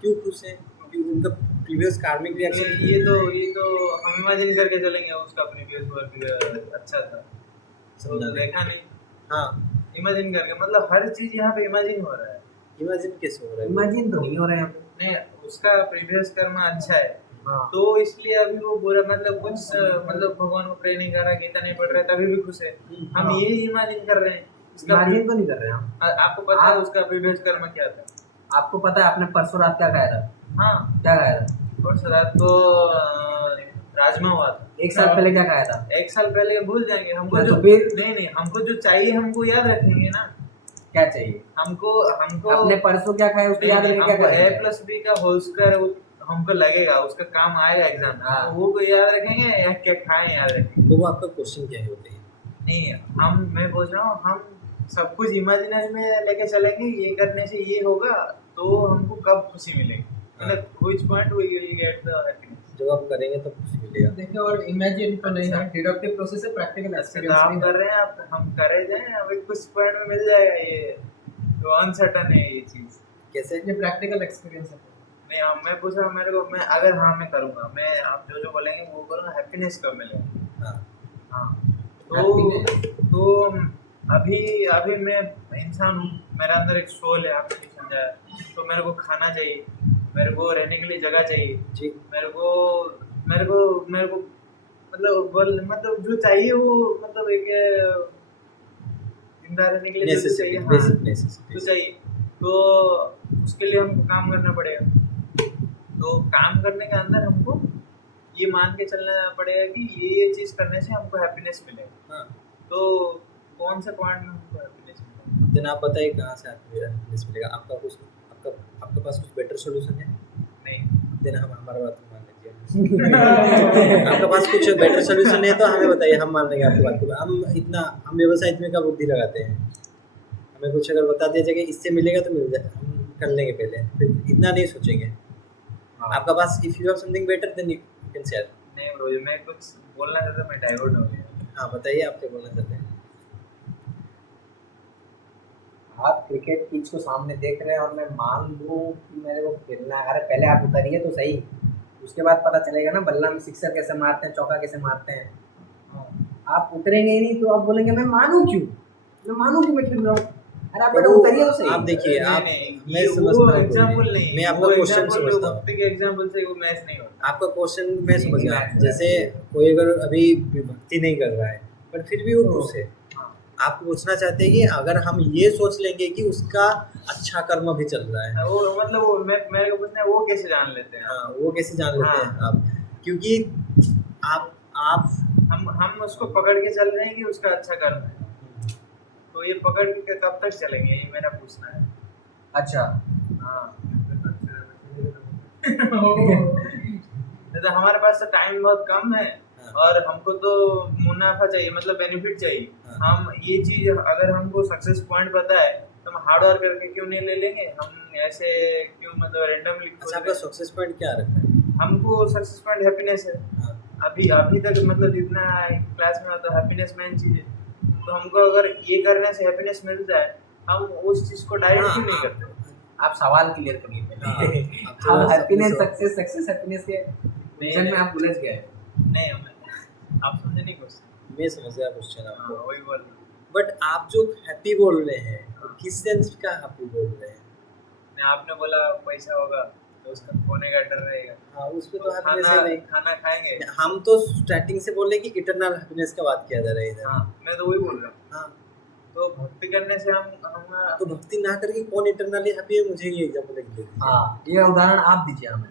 क्यों खुश है? क्योंकि उनका प्रीवियस कार्मिक रिएक्शन। ये तो हम इमेजिन करके चलेंगे उसका प्रीवियस वर्क अच्छा था, तो समझा नहीं। देखा नहीं, हाँ, इमेजिन करके, मतलब हर चीज यहाँ पे इमेजिन हो रहा है। इमेजिन कैसे हो रहा है? इमेजिन तो नहीं हो रहे हैं यहाँ पे। नहीं, उसका प्रीवियस कर्म अच्छा है, हाँ तो इसलिए अभी वो बुरा, मतलब कुछ मतलब भगवान को प्रे नहीं कर रहा, गीता नहीं पढ़ रहा, तभी भी खुश है। हम हाँ। ये इमेजिन कर रहे हैं। उसका इमेजिन तो नहीं कर रहे हैं हम। आपको पता है उसका प्रीवियस कर्म क्या था? आपको पता है आपने परसों रात क्या खाया था? हाँ, क्या खाया था? परसों रात को राजमा हुआ था। एक साल पहले क्या खाया था? एक साल पहले भूल जाएंगे हमको हाँ, जो तो फिर? नहीं, हमको जो चाहिए हमको याद रखेंगे ना। क्या चाहिए? हमको आपने परसों क्या खाया उसको याद रखे क्या खाया? a+b का होल स्क्वायर हमको लगेगा, उसका काम आएगा एग्जाम में, हाँ। तो वो को याद रखेंगे या क्या खाएं याद रखेंगे? तो वो आपका क्वेश्चन क्या है होते हैं? नहीं, मैं बोल रहा हूँ हम सब कुछ इमेजिनरी में लेके चलेंगे, ये करने से ये होगा, तो हमको कब खुशी मिलेगी, मतलब which point we will get the happiness। जब आप करेंगे तब खुशी मिलेगा। देखिए, और इमेजिन तो नहीं है, डिडक्टिव प्रोसेस है, प्रैक्टिकल तो आप कर रहे हैं, आप हम करे जाएं, अभी कुछ पॉइंट में मिल जाएगा, ये तो अनसर्टन है ये चीज। कैसे? ये प्रैक्टिकल एक्सपीरियंस है। नहीं, मैं पूछ रहा हूँ, मेरे को, मैं अगर हाँ मैं करूँगा, मैं आप जो बोलेंगे वो करूँगा, हैप्पीनेस कब मिलेगा? हाँ, हाँ, तो अभी मैं इंसान हूँ, मेरे अंदर एक सोल है, आपने नहीं समझाया, तो मेरे को खाना चाहिए, मेरे को रहने के लिए जगह चाहिए, जी, मेरे को मतलब जो चाहिए वो, मतलब एक जिंदा रहने के लिए जो चाहिए, बेसिक हाँ, जो नेसेसिटी। चाहिए, तो उसके लिए हमको काम करना पड़ेगा। तो काम करने के अंदर हमको ये मान के चलना पड़ेगा कि ये चीज़ करने से हमको हैप्पीनेस मिलेगा। हाँ, तो कौन से पॉइंट में हमको हैप्पीनेस मिलेगा? देन आप बताइए कहाँ से आपको हैप्पीनेस मिलेगा? आपके पास कुछ बेटर सॉल्यूशन है? नहीं, देन हम हमारा बात मान लीजिए। आपके पास कुछ बेटर सॉल्यूशन है तो हमें बताइए, हम मान लेंगे आपकी बात को। हम व्यवसाय में का बुद्धि लगाते हैं, हमें कुछ अगर बता दिया जाए कि इससे मिलेगा तो मिल जाए, हम कर लेंगे पहले, फिर इतना नहीं सोचेंगे। आपका पास if you have something better then you can share. नहीं ब्रो, मैं कुछ बोलना चाहता, मैं डाइवर्ट हो गया। हाँ, बताइए आप क्या बोलना चाहते हैं? आप क्रिकेट पिच को सामने देख रहे हैं और मैं मान लूँ कि मेरे को खेलना है। अरे पहले आप उतरिए तो सही, उसके बाद पता चलेगा ना बल्ला में सिक्सर कैसे मारते हैं, चौका कैसे मारते हैं। आप उतरेंगे ही नहीं तो आप बोलेंगे मैं मानूं क्यों मैं खेल रहा हूँ। अरे आप पहले उतरिए तो सही। आप देखिए, आप मैं ये समझता वो हूँ, एग्जांपल नहीं, मैं आपका वो क्वेश्चन example समझता हूँ। भक्ति के एग्जांपल से वो मैच नहीं होता। आपका क्वेश्चन मैं समझ नहीं, गया। नहीं, जैसे कोई अगर अभी भक्ति नहीं कर रहा है पर फिर भी वो खुश है, हाँ, आप पूछना चाहते हैं कि अगर हम ये सोच लेंगे कि उसका अच्छा कर्म भी चल रहा है, वो मतलब वो मेरे को पूछना है, वो कैसे जान लेते हैं? हाँ, वो कैसे जान लेते हैं आप? क्योंकि आप हम उसको पकड़ के चल रहे हैं कि उसका अच्छा कर्म है, तो ये पकड़ के कब तक चलेंगे, ये मेरा पूछना है। अच्छा, हाँ, तो हमारे पास तो टाइम बहुत कम है और हमको तो मुनाफा चाहिए, मतलब बेनिफिट चाहिए। हम ये चीज अगर हमको सक्सेस पॉइंट पता है तो हम हार्ड वर्क करके क्यों नहीं ले लेंगे, हम ऐसे क्यों मतलब रैंडमली। अच्छा, आपका सक्सेस पॉइंट क्या रखा है? हमको सक्सेस पॉइंट हैप्पीनेस है। हाँ, अभी तक मतलब जितना क्लास में आता हैप्पीनेस मेन चीज है, तो हमको अगर ये करने से हैप्पीनेस मिलता है, हम उस चीज को डायरेक्ट क्यों नहीं करते? आप सवाल क्लियर करिए हाँ, पहले। आप थोड़ा आप सा हैप्पीनेस पूछो। सक्सेस सक्सेस हैप्पीनेस के विजन में आप उलझ गए। नहीं आप समझे नहीं क्वेश्चन। मैं समझ गया क्वेश्चन हाँ आपको, वही बोल रहा हूँ। बट आप जो हैप्पी बोल रहे हैं वो किस सेंस का हैप्पी बोल रहे हैं? नहीं, आपने बोला पैसा होगा तो उसका खोने का डर रहेगा, हाँ, उसमें तो हैप्पीनेस खाना है नहीं। खाना खाएंगे। हम तो स्टार्टिंग से बोल रहे हैं कि इटरनल हैप्पीनेस का बात किया जा रहा है इधर। हाँ मैं तो वही बोल रहा हूँ। हाँ, तो भक्ति करने से हम तो भक्ति ना करके कौन इटरनली हैप्पी है, मुझे ये एग्जांपल दे दीजिए। हाँ, ये उदाहरण आप दीजिए हमें।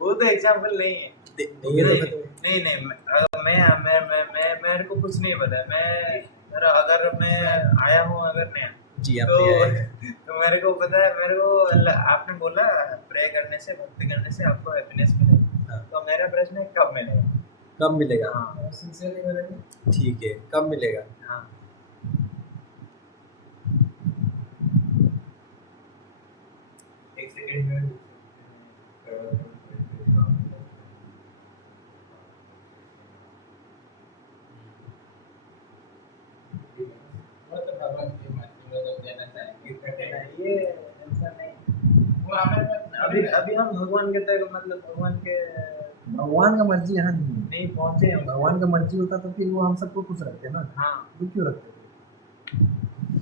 वो तो एग्जाम्पल नहीं है। नहीं है तो नहीं मैं मेरे को कुछ नहीं पता है। मैं अगर मैं आया हूँ अगर नया, जी आप तो मेरे को पता है, मेरे को आपने बोला प्रे करने से भक्ति करने से आपको हैप्पीनेस मिलेगा। हाँ। तो मेरा प्रश्न है कब मिलेगा? कब मिलेगा? हाँ सिंसियरली बोलेंगे ठीक है, कब मिलेगा? हाँ एक सेकंड में वो तो भगवान की मर्जी में जब देना चाहेंगे। ये ऐसा नहीं। वो हमें अभी हम भगवान के तक मतलब भगवान का मर्जी यहाँ नहीं है। नहीं पहुंचे हम। भगवान का मर्जी होता तो फिर वो हम सबको खुश रखते ना, हाँ दुख क्यों रखते?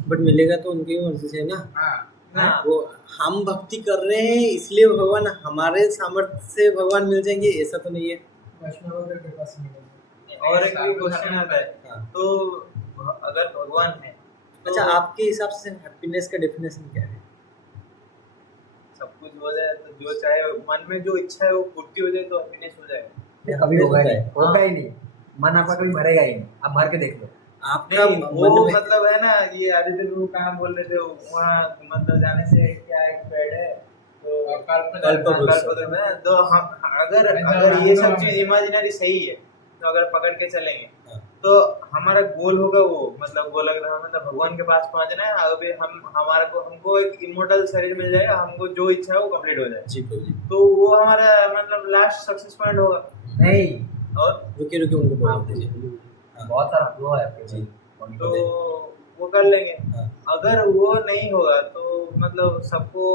बट मिलेगा तो उनकी मर्जी से ना। हाँ ना वो हम भक्ति कर रहे हैं इसलिए भगवान, हमारे सामर्थ्य से भगवान मिल जाएंगे ऐसा तो नहीं है। वैष्णव के पास मिलेगा। और एक भी क्वेश्चन आता है, हाँ। तो अगर भगवान है तो अच्छा, आपके हिसाब से हैप्पीनेस का डेफिनेशन क्या है? सब कुछ हो जाए तो जो चाहे मन में जो इच्छा है वो पूर्ति हो जाए तो हैप्पीनेस हो जाएगा। ये कभी होगा ही नहीं, हाँ। होगा ही नहीं। मन आपका कभी भरेगा ही नहीं, आप भर के देख लो। आपका नहीं, मन वो में मतलब है ना, ये आदित्य गुरु कहाँ बोल रहे थे वहाँ मतलब जाने से क्या एक पेड़ है तो कल्पवृक्ष। कल्पवृक्ष है। तो हम अगर ये सब चीज इमेजिनरी सही है तो अगर पकड़ के चलेंगे हाँ। तो हमारा गोल होगा वो मतलब गोल अगर मतलब भगवान के पास पहुंचना है। अभी हमको एक इमोर्टल शरीर मिल जाएगा, हमको जो इच्छा है वो कंप्लीट हो जाए, जी जी। तो वो हमारा मतलब लास्ट सक्सेस पॉइंट होगा। नहीं, और रुके उनको बोलने दीजिए। हाँ। बहुत सारा फ्लो है आपके जी। जी। तो वो कर लेंगे। हाँ। अगर वो नहीं होगा तो मतलब सबको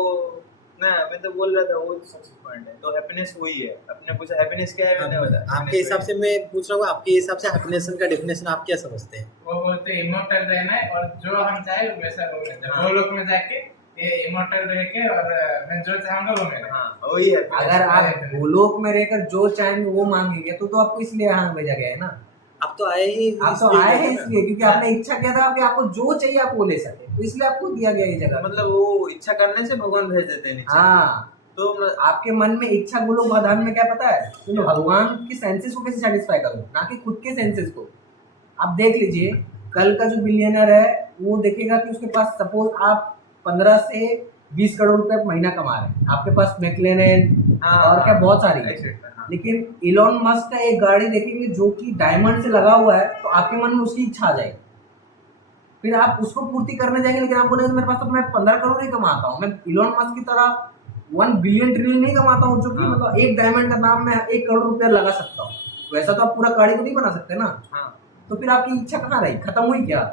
ना, मैं तो बोल रहा था वो सक्सेस पॉइंट है। तो हैप्पीनेस वही है। आपने पूछा हैप्पीनेस क्या है, मैंने बताया आपके हिसाब से मैं पूछ रहा हूँ, आपके हिसाब से हैप्पीनेस का डेफिनेशन आप क्या समझते हैं? वो बोलते हैं इमोर्टल रहना है और जो हम चाहे वैसा हो रहता है। हाँ। वो लोग में जाके ये इमोर्टल रह के और मैं जो चाहूंगा वो मेरा। हाँ वही है। अगर आप भूलोक में रहकर जो चाहेंगे वो मांगेंगे तो आपको इसलिए यहाँ भेजा गया है ना। आप तो आए ही आप तो आए हैं इसलिए क्योंकि आपने इच्छा किया था कि आपको जो चाहिए आप वो ले सके, तो इसलिए आपको दिया गया ये जगह। मतलब वो इच्छा करने से भगवान भेज देते हैं नीचे। हाँ, तो आपके मन में इच्छा बोलो बाधान में क्या पता है, तो भगवान की सेंसेस को कैसे सेटिस्फाई करूं, ना कि खुद के सेंसेस को। आप देख लीजिए, कल का जो बिलियनर है वो देखेगा कि उसके पास सपोज आप 15 से 20 करोड़ रुपए महीना कमा रहे हैं, आपके पास मैकलेन और क्या बहुत सारी है, लेकिन इलॉन मस्क का एक गाड़ी देखेंगे जो कि डायमंड से लगा हुआ है, तो आपके मन में उसकी इच्छा आ जाएगी। फिर आप उसको पूर्ति करने जाएंगे, लेकिन आप बोलेंगे मेरे पास तो मैं 15 करोड़ ही कमाता हूँ, मैं इलॉन मस्क की तरह 1 बिलियन ट्रिलियन नहीं कमाता हूँ, जो कि मतलब एक डायमंड का दाम में 1 करोड़ रुपया लगा सकता हूँ। वैसा तो आप पूरा गाड़ी को नहीं बना सकते ना। तो फिर आपकी इच्छा कहाँ रही, खत्म हुई क्या?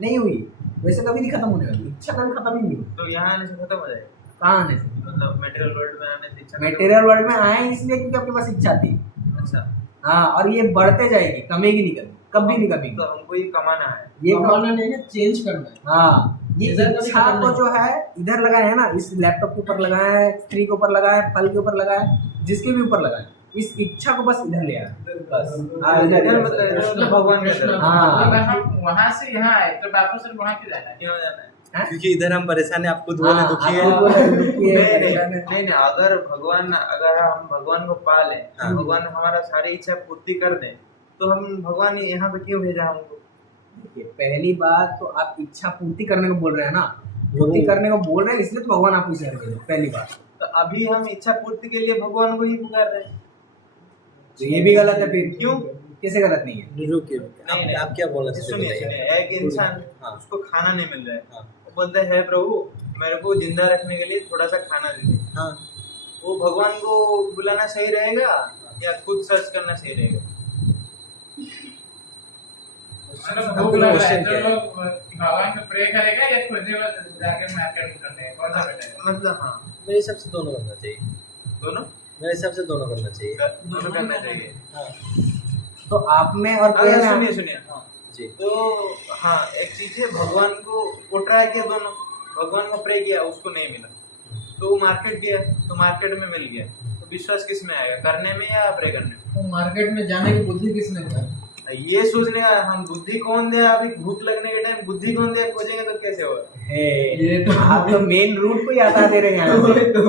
नहीं हुई। वैसे कभी नहीं खत्म होने वाली इच्छा, कभी खत्म ही नहीं हुई। तो यहाँ आने से खत्म हो जाएगा। कहाँ आने से? मतलब मटेरियल वर्ल्ड में आने से इच्छा। मटेरियल वर्ल्ड में आए इसलिए क्योंकि आपके पास इच्छा थी। अच्छा हाँ, और ये बढ़ते जाएगी, कमेगी नहीं कभी नहीं कमेगी। तो हमको ये कमाना है, ये कमाना नहीं है, चेंज करना है। हाँ, ये इच्छा को जो है इधर लगाए है ना, इस लैपटॉप के ऊपर लगाया है, स्त्री के ऊपर लगाया है, फल के ऊपर लगाया है, जिसके भी ऊपर लगाया है, इस इच्छा को बस इधर ले आया बस। इधर मतलब भगवान के तरफ। हाँ। अगर हम वहाँ से यहाँ आए तो वापस से वहाँ क्यों जाना है? क्यों जाना है? क्योंकि इधर हम परेशान है, आप खुद बोले दुखी है। नहीं, अगर हम भगवान को पा लें, हाँ। भगवान हमारा सारी इच्छा पूर्ति कर दें, तो हम भगवान यहाँ पे क्यों भेजा हमको? देखिए, पहली बात तो आप इच्छा पूर्ति करने को बोल रहे हैं ना, पूर्ति करने को बोल रहे हैं इसलिए तो भगवान आपको इसे भेजा। पहली बात तो अभी हम इच्छा पूर्ति के लिए भगवान को ही पुकार रहे हैं, तो ये भी गलत है। फिर क्यों? कैसे गलत नहीं है? रुकिए, नहीं, आप क्या बोल रहे थे? सुनिए, एक इंसान हाँ। उसको खाना नहीं मिल रहा है, हाँ। वो बोलता है प्रभु मेरे को जिंदा रखने के लिए थोड़ा सा खाना दे दे। हाँ वो भगवान को बुलाना सही रहेगा या खुद सर्च करना सही रहेगा? मतलब आपका भूख लग रहा है क्वेश्चन क्या है? तो भगवान को प्रे करेगा या खुद ही बस जाके मार्केट करने है, कौन सा बेटर है? मतलब हाँ, मेरे हिसाब से दोनों करना चाहिए। दोनों मेरे हिसाब से दोनों करना चाहिए। दोनों करना चाहिए। हाँ तो आप में और प्रे अगर में सुनिए सुनिए, हाँ जी। तो हाँ एक चीज है, भगवान को ट्राई किया दोनों, भगवान को प्रे किया उसको नहीं मिला तो वो मार्केट गया तो मार्केट में मिल गया, तो विश्वास किस में आएगा, करने में या प्रे करने में? तो मार्केट में जाने की बुद्धि किसने दी? ये सोचने का हम बुद्धि कौन दे, अभी भूख लगने के टाइम बुद्धि कौन दे खोजेंगे तो कैसे होगा? ये तो आप तो मेन रूट को ही आता दे रहे हैं। तो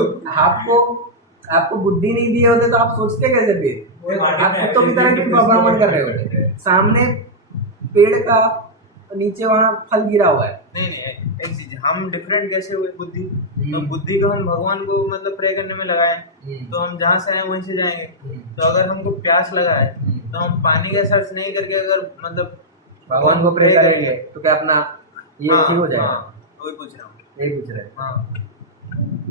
आपको बुद्धि नहीं दिए होते तो आप सोचते कैसे फिर? आप कुत्तों की तरह क्यों बर्बाद कर रहे होते? सामने पेड़ का नीचे वहाँ फल गिरा हुआ है। नहीं नहीं एक चीज, हम डिफरेंट कैसे हुए बुद्धि? तो बुद्धि को हम भगवान को मतलब प्रे करने में लगाए तो हम जहाँ से आए वहीं से जाएंगे। तो अगर हमको प्यास लगा है तो हम पानी का सर्च नहीं करके अगर मतलब भगवान को प्रे करेंगे तो क्या अपना ये ठीक हो जाएगा? वही पूछ रहा हूँ। यही पूछ रहे हैं। हाँ,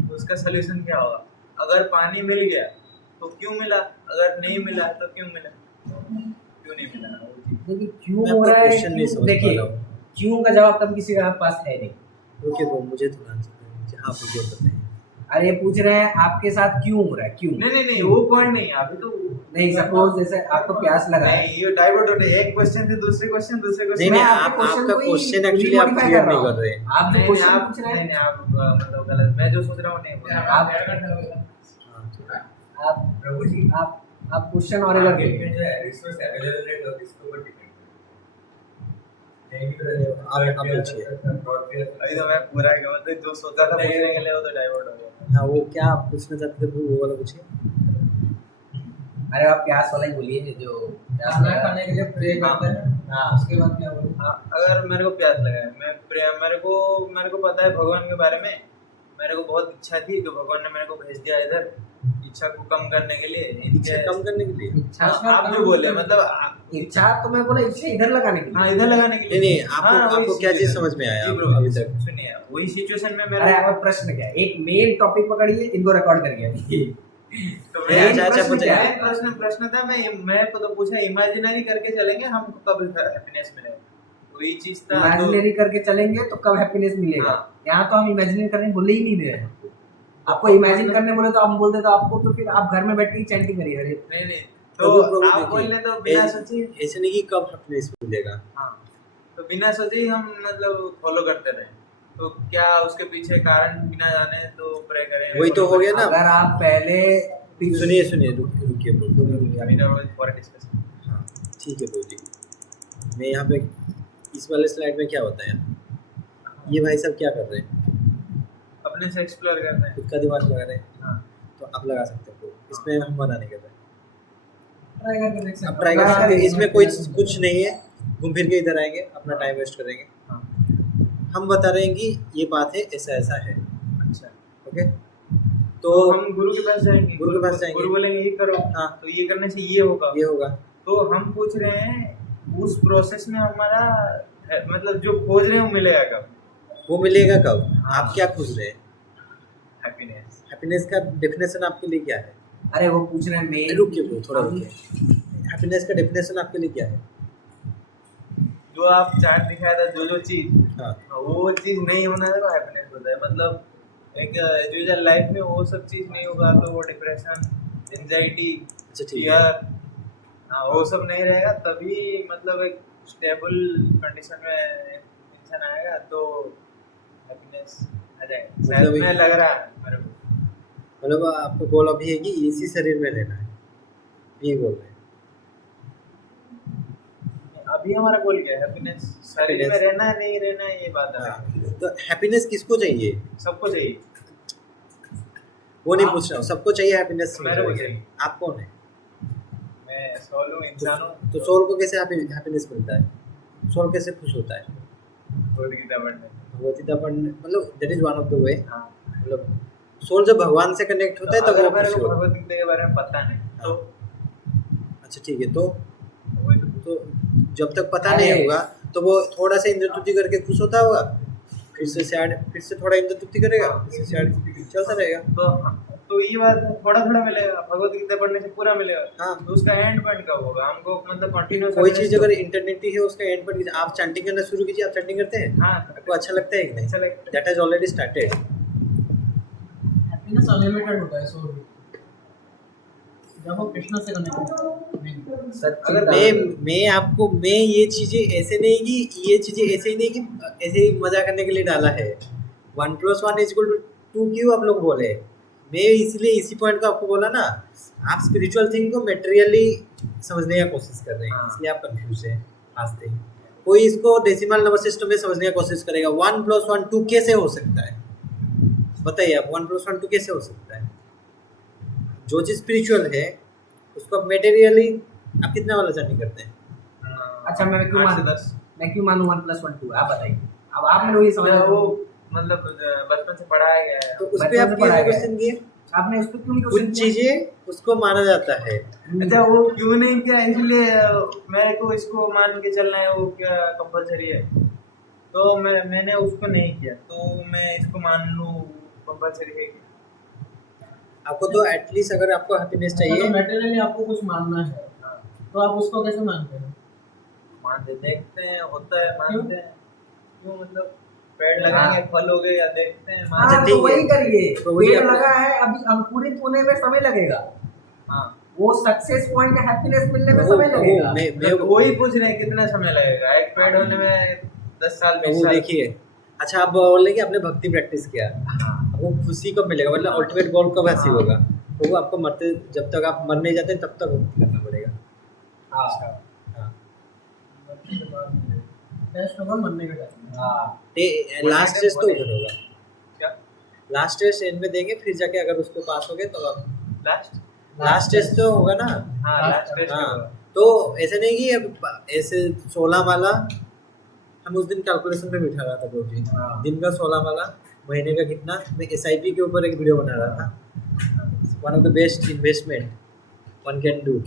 तो उसका सोल्यूशन क्या होगा? अगर पानी मिल गया तो क्यों मिला, अगर नहीं मिला तो क्यों मिला, क्यों नहीं मिला? देखिए क्यों मैं हो आपका रहा है क्वेश्चन नहीं समझ पा देखिए रहा हूँ। क्यों का जवाब तब किसी के पास है नहीं। रुकिए वो मुझे थोड़ा आंसर दें। हाँ मुझे बताइए। अरे ये पूछ रहे हैं आपके साथ क्यों हो रहा है, क्यों नहीं वो पॉइंट नहीं है अभी तो। नहीं सपोज जैसे आपको प्यास लगा है। नहीं ये डाइवर्ट हो रहे हैं, एक क्वेश्चन से दूसरे क्वेश्चन नहीं मैं नहीं आपके आप क्वेश्चन आपका को ही क्वेश्चन एक्चुअली आप modify क्लियर कर रहा नहीं हूँ। कर रहे हैं। आप जो क्वेश्चन पूछ रहे हैं आप मतलब गलत, मैं जो सोच रहा हूँ नहीं आप डेढ़ घंटा हो गया। हाँ, थोड़ा। आप प्रभु जी आप क्वेश्चन और मार्केट में जो है रिसोर्स अवेलेबल रेट और इसके ऊपर डिपेंड है। आप पूछिए। अभी तो मैं पूरा मतलब जो सोचा था पूछने के लिए वो तो डाइवर्ट हो गया। हाँ वो क्या आप पूछना चाहते थे वो वाला पूछिए। अरे आप प्यास वाला ही बोलिए जो प्यास खाना लगा खाने के लिए प्रे करते हैं। हाँ उसके बाद क्या बोलूं? हाँ, अगर मेरे को प्यास लगा है, मेरे को पता है भगवान के बारे में, मेरे को बहुत इच्छा थी तो भगवान ने मेरे को भेज दिया इधर इच्छा को कम करने के लिए। इच्छा कम करने के लिए? इच्छा आप जो बोले मतलब इच्छा तो मैं बोला इच्छा इधर लगाने के लिए। हाँ इधर लगाने के लिए। नहीं आपको क्या चीज समझ में आया जी ब्रो अभी तक? सुनिए, वही सिचुएशन में अरे मेरा आपका प्रश्न क्या है? एक मेन टॉपिक पकड़िए, इनको रिकॉर्ड करिए। तो नहीं, अच्छा, अच्छा, प्रश्न क्या है? प्रश्न था, मैं को तो पूछा इमेजिनरी करके चलेंगे हम कब हैप्पीनेस मिलेगा, वही चीज था। इमेजिनरी करके चलेंगे तो कब हैप्पीनेस मिलेगा? हाँ। यहाँ तो हम इमेजिनरी करने बोले ही नहीं दे रहे हैं आपको इमेजिन करने बोले तो हम बोलते तो आपको तो फिर आप घर में बैठ के ही चैंटिंग करिए। अरे नहीं प्रभु, तो आप देखिए, बोल रहे तो बिना सोचे, ऐसे नहीं कि कब हैप्पीनेस मिलेगा। हाँ तो बिना सोचे ही हम मतलब फॉलो करते रहे, तो क्या उसके पीछे कारण बिना जाने तो प्रे करें? वही तो हो गया ना। अगर आप पहले सुनिए रुकिए ब्रो, 2 मिनट फॉर डिस्कशन। हाँ ठीक है ब्रो जी। मैं यहाँ पे इस वाले स्लाइड में क्या बताया, ये भाई साहब क्या कर रहे हैं? अपने से एक्सप्लोर करना है। खुद का दिमाग लगा रहे हैं। हाँ तो आप लगा सकते हो, इसमें हम मना नहीं कर रहे। ट्राई करके देख सकते आप हैं। ट्राई कर सकते हैं, इसमें कोई कुछ नहीं है। घूम फिर के इधर आएंगे, अपना टाइम वेस्ट करेंगे। हाँ हम बता रहे हैं कि ये बात है, ऐसा ऐसा है। अच्छा, ओके तो हम गुरु के पास जाएंगे, गुरु के पास जाएंगे। गुरु बोलेंगे ये करो, हाँ तो ये करने से ये होगा। ये होगा। तो हम पूछ रहे हैं उस प्रोसेस में हमारा मतलब जो खोज रहे हैं वो मिलेगा कब? वो मिलेगा कब? हाँ। आप क्या खोज रहे हैं? हैप्पीनेस। हैप्पीनेस का डेफिनेशन आपके लिए क्या है? अरे वो पूछ रहे हैं मेन रुकिए ब्रो, थोड़ा रुकिए। हैप्पीनेस का डेफिनेशन आपके लिए क्या है? जो आप चार्ट दिखाया था, जो चीज हाँ वो चीज नहीं होना है तो हैप्पीनेस होता है। मतलब एक जो लाइफ में वो सब चीज नहीं होगा तो वो डिप्रेशन, एंजाइटी, अच्छा ठीक है। फियर, हाँ वो सब नहीं रहेगा, तभी मतलब एक स्टेबल कंडीशन में इंसान आएगा तो हैप्पीनेस आ जाएगा। शायद मतलब में लग रहा है मेरे को। मतलब आपका गोल अभी है कि इसी शरीर में रहना है, ये बोल रहे हैं? अभी हमारा गोल क्या है? हैप्पीनेस। शरीर में रहना है नहीं रहना है ये बात है। हाँ, तो हैप्पीनेस किसको चाहिए? सबको चाहिए। वो नहीं आप- पूछ रहा हूँ, सबको चाहिए हैप्पीनेस? मेरे को चाहिए। आप कौन है? मैं सोल हूँ, इंसान हूँ। तो सोल को कैसे हैप्पीनेस मिलता है? सोल कैसे खुश होता है? भगवद गीता पढ़ने। भगवतीता पढ़ने, मतलब that is one of the way. हाँ। मतलब सोल जब भगवान से कनेक्ट होता है तब अगर वो मेरे खुश को होता है। भगवद गीता के बारे में पता नहीं तो अच्छा ठीक है, तो वही तो जब तक पता अरे। नहीं होगा तो वो थोड़ा सा इंद्र स्तुति करके खुश होता होगा? फिर से थोड़ा इंद्र तृप्ति करेगा, फिर से ऐड चलता रहेगा। तो ये बात थोड़ा थोड़ा मिलेगा, भगवत गीता पढ़ने से पूरा मिलेगा। हाँ। तो उसका एंड पॉइंट कब होगा? हमको मतलब कंटिन्यूस कोई चीज अगर इंटरनेट है उसका एंड पर आप चैंटिंग करना शुरू कीजिए। आप चैंटिंग करते हैं? हाँ, आपको अच्छा लगता है कि नहीं? अच्छा लगता है। That has already started. Happiness unlimited होता है सोल जब वो कृष्ण से कनेक्ट होता है। सच्ची मैं ये चीजें ऐसे नहीं कि ये चीजें ऐसे ही नहीं कि ऐसे ही मजा करने के लिए डाला है। 1 + 1 = 2 क्यों आप लोग बोले? मैं इसलिए इसी पॉइंट को आपको बोला ना, आप स्पिरिचुअल थिंग को मेटेरियली समझने का कोशिश कर रहे हैं, हाँ। इसलिए आप कंफ्यूज हैं आज तक। कोई इसको डेसिमल नंबर सिस्टम में समझने की कोशिश करेगा। 1 + 1 2 कैसे हो सकता है? बताइए आप, 1 + 1 2 कैसे हो सकता है? जो चीज स्पिरिचुअल है उसको आप मेटेरियली आप कितना वाला जर्नी करते हैं? अच्छा मैं क्यों 8 से मानूं 10 मैं क्यों मानूं 1 + 1 2? आप बताइए। अब आपने वही समझा वो मतलब बचपन से पढ़ाया गया है। तो उस बचपन पे आप से क्यों पढ़ाया गया क्वेश्चन किए? आपने उसको क्यों नहीं कुछ क्वेश्चन चीजें उसको माना जाता है। अच्छा वो क्यों नहीं किया, इसलिए मेरे को इसको मान के चलना है, वो क्या कंपलसरी है? तो मैंने उसको नहीं किया, तो मैं इसको मान लूँ कंपलसरी है क्या? आपको तो एटलीस्ट अगर आपको हैप्पीनेस तो चाहिए, मेटेरियली आपको कुछ मानना है तो आप उसको कैसे मानते हैं? मानते देखते हैं, होता है, मानते हैं। क्यों मतलब पेड़ लगाएंगे, फल हो गए, या देखते हैं, हाँ अच्छा, मानते तो ठीक है। वही करिए। तो वही पेड़ आप- लगा है, अभी अंकुरित होने में समय लगेगा। हाँ। वो सक्सेस पॉइंट हैप्पीनेस मिलने में वो- समय वो- लगेगा। मैं मतलब वही पूछ रहे हैं कितना समय लगेगा एक पेड़ होने में? 10 साल, 20 वो साल। देखिए, अच्छा आप बोल रहे कि आपने भक्ति प्रैक्टिस किया, हाँ। वो खुशी कब मिलेगा? मतलब अल्टीमेट गोल कब हासिल हाँ। होगा? तो वो आपको मरते, जब तक आप मर नहीं जाते तब तक भक्ति करना पड़ेगा। हाँ हाँ। टेस्ट होगा मरने का टाइम। हाँ लास्ट टेस्ट तो उधर होगा। क्या लास्ट टेस्ट एंड में देंगे, फिर जाके अगर उसको पास हो गए तो आप लास्ट? लास्ट टेस्ट तो होगा ना। हाँ, लास्ट टेस्ट हाँ, होगा। तो ऐसे नहीं कि अब ऐसे 16 वाला, हम उस दिन कैलकुलेशन पे बिठा रहा था ब्रो जी। हाँ। दिन का 16 वाला, महीने का कितना? मैं SIP के ऊपर एक वीडियो बना रहा था। One of the best investment one can do.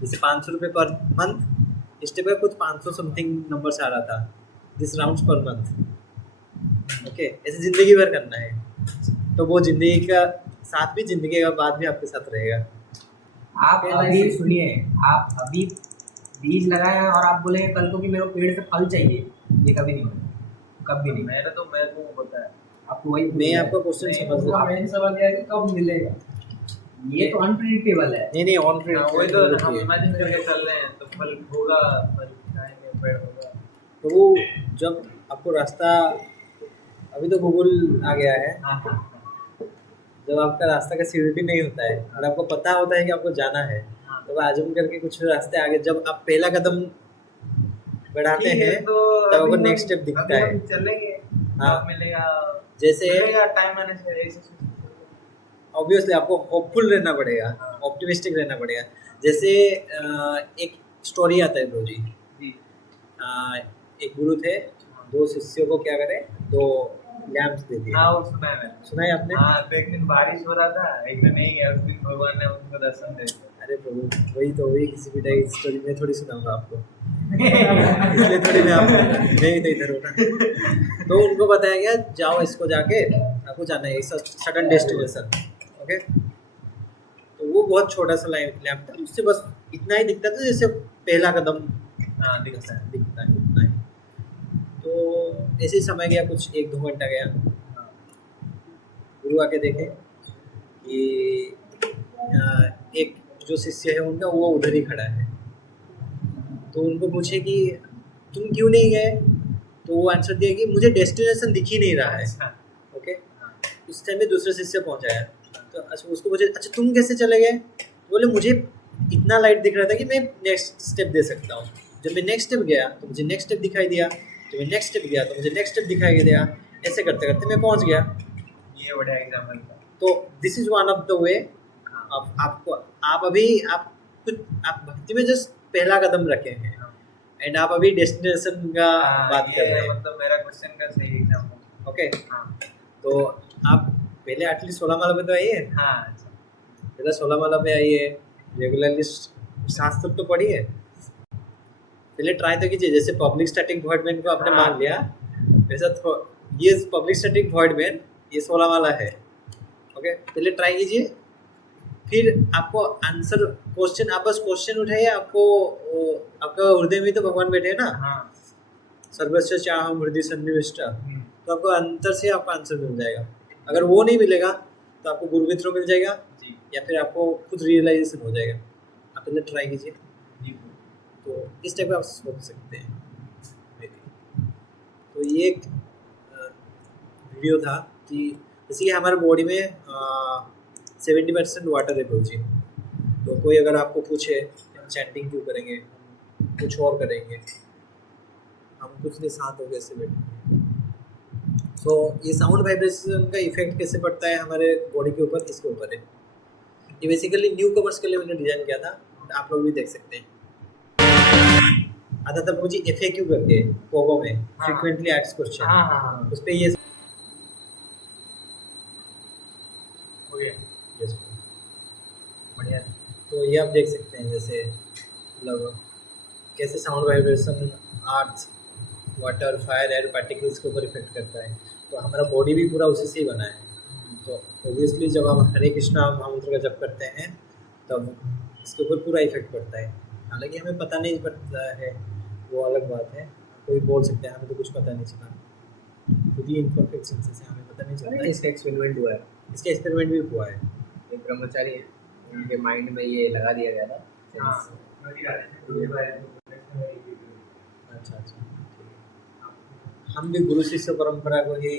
जैसे 500 रुपये पर मंथ, इस टाइप का कुछ 500 समथिंग नंबर्स आ रहा था, this rounds per month. Okay, ऐसे ज़िंदगी भर करना है, तो वो ज़िंदगी का साथ भी, ज़िंदगी का बाद भी आपके साथ रहेगा। आप अभी सुनिए, आप अभी बीज लगाए हैं और आप बोलेंगे कल को कि मेरे को पेड़ से फल चाहिए, ये कभी नहीं होगा, कभी नहीं। मेरे को पता है। आपको वही मैं आपका क्वेश्चन नहीं, समझ रहा हूँ। मेन सवाल यह है कि कब मिलेगा? ये तो अनप्रिडिक्टेबल है। नहीं ऑन हाँ, वही तो हम इमेजिन करके चल रहे हैं, तो फल होगा, फल खाएंगे, पेड़ होगा। तो वो जब आपको रास्ता, अभी तो गूगल आ गया है, हाँ, हाँ, जब आपका रास्ता का सिक्योरिटी नहीं होता है और आपको पता होता है कि आपको जाना है, हाँ। तो आजम करके कुछ रास्ते आगे, जब आप पहला कदम बढ़ाते ठीक है, हैं तो तब आपको अभी नेक्स्ट स्टेप दिखता अभी है। हम चलेंगे, हाँ। कब मिलेगा? जैसे मिलेगा टाइम आने से, ऐसे ऑब्वियसली आपको होपफुल रहना पड़ेगा, ऑप्टिमिस्टिक रहना पड़ेगा। जैसे एक स्टोरी आता है ब्रो जी। जी। एक गुरु थे, 2 शिष्यों को क्या करे, 2 लैंप्स दे दिए। हाँ, वो सुना है मैंने। सुना है आपने? हाँ, तो एक दिन बारिश हो रहा था, एक दिन नहीं गया, उस दिन भगवान ने उनको दर्शन दे दिया। अरे प्रभु, वही किसी भी टाइप स्टोरी में थोड़ी सुनाऊंगा आपको। इसलिए थोड़ी मैं आपको, मैं ही तो इधर हूँ ना। तो उनको बताया गया, जाओ इसको जाके, आपको जाना है सडन डेस्टिनेशन। ओके, तो वो बहुत छोटा सा लैंप था, उससे बस इतना ही दिखता था जैसे पहला कदम हाँ, दिखता है। दिखता है, उतना ही। तो ऐसे ही समय गया, कुछ 1-2 घंटा गया, गुरु आके देखे कि एक जो शिष्य है उनका, वो उधर ही खड़ा है। तो उनको पूछे कि तुम क्यों नहीं गए? तो वो आंसर दिया कि मुझे डेस्टिनेशन दिख ही नहीं रहा है। अच्छा। ओके, उस टाइम में दूसरे शिष्य पहुंचाया, तो अच्छा उसको पूछे, अच्छा तुम कैसे चले गए? बोले मुझे इतना लाइट दिख रहा था कि मैं नेक्स्ट स्टेप दे सकता हूँ। जब मैं नेक्स्ट स्टेप गया तो मुझे नेक्स्ट स्टेप दिखाई दिया, जब मैं नेक्स्ट स्टेप गया तो मुझे नेक्स्ट स्टेप दिखाई दिया। ऐसे करते करते मैं पहुँच गया। ये बढ़िया एग्जाम्पल था। तो this is one of the way. आपको आप अभी आप भक्ति में जस्ट पहला कदम रखे हैं एंड आप अभी डेस्टिनेशन का बात कर रहे हैं। मतलब मेरा क्वेश्चन का सही एग्जाम्पल। ओके, हाँ, तो आप पहले एटलीस्ट 16 माला पे तो आइए, हाँ, अच्छा। पहले 16 माला पे आइए, रेगुलरली शास्त्र तो पढ़िए, पहले ट्राई तो कीजिए। जैसे पब्लिक स्टैटिक वॉइड को आपने हाँ। मान लिया, वैसा ये पब्लिक स्टैटिक वॉइड मेन, ये 16 वाला है। ओके, पहले ट्राई कीजिए, फिर आपको आंसर क्वेश्चन, आप बस क्वेश्चन उठाइए, आपको आपका हृदय में तो भगवान बैठे हैं ना, हाँ सर्वस्व चाहम हृदय सन्निविष्ट, तो आपको अंतर से आपका आंसर मिल जाएगा। अगर वो नहीं मिलेगा तो आपको गुरु के थ्रू मिल जाएगा, जी या फिर आपको खुद रियलाइजेशन हो जाएगा। आप पहले ट्राई कीजिए, जी तो इस टाइप का आप सोच सकते हैं। तो ये एक वीडियो था कि जैसे कि हमारे बॉडी में 70% वाटर है ब्रो जी। तो कोई अगर आपको पूछे हम चैंटिंग क्यों करेंगे, हम कुछ और करेंगे, हम कुछ नहीं शांत हो गए ऐसे बैठे। सो ये साउंड वाइब्रेशन का इफेक्ट कैसे पड़ता है हमारे बॉडी के ऊपर, इसके ऊपर है। ये बेसिकली न्यू कमर्स के लिए मैंने डिज़ाइन किया था, आप लोग भी देख सकते हैं। आता था मुझे FAQ करके पोगो में, हाँ। फ्रीक्वेंटली आस्क्ड क्वेश्चन, हाँ हाँ हाँ उस पे ये हो गया yes, बढ़िया। तो ये आप देख सकते हैं जैसे मतलब कैसे साउंड वाइब्रेशन अर्थ, वाटर, फायर, एयर पार्टिकल्स के ऊपर इफेक्ट करता है। तो हमारा बॉडी भी पूरा उसी से ही बना है। तो ऑब्वियसली जब हम हरे कृष्णा महामंत्र का जप करते हैं तब इसके ऊपर पूरा इफेक्ट पड़ता है। हालांकि हमें पता नहीं पड़ता है, वो अलग बात है। कोई बोल सकते हैं हमें तो कुछ पता नहीं चला, खुद ही इम्परफेक्ट सेंसेस है, हमें पता नहीं चलता है। इसका एक्सपेरिमेंट हुआ है, इसका एक्सपेरिमेंट भी हुआ है। एक ब्रह्मचारी है, उनके माइंड में ये लगा दिया गया था। हाँ अच्छा अच्छा, ठीक है। हम भी गुरु शिष्य परंपरा को ही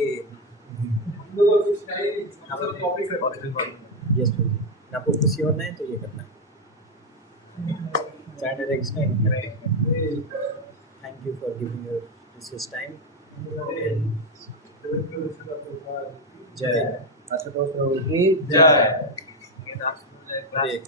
यस जी, आपको खुशी होना है तो ये करना है। Thank you for giving your precious time. जय आशुतोष प्रभु की जय। हरे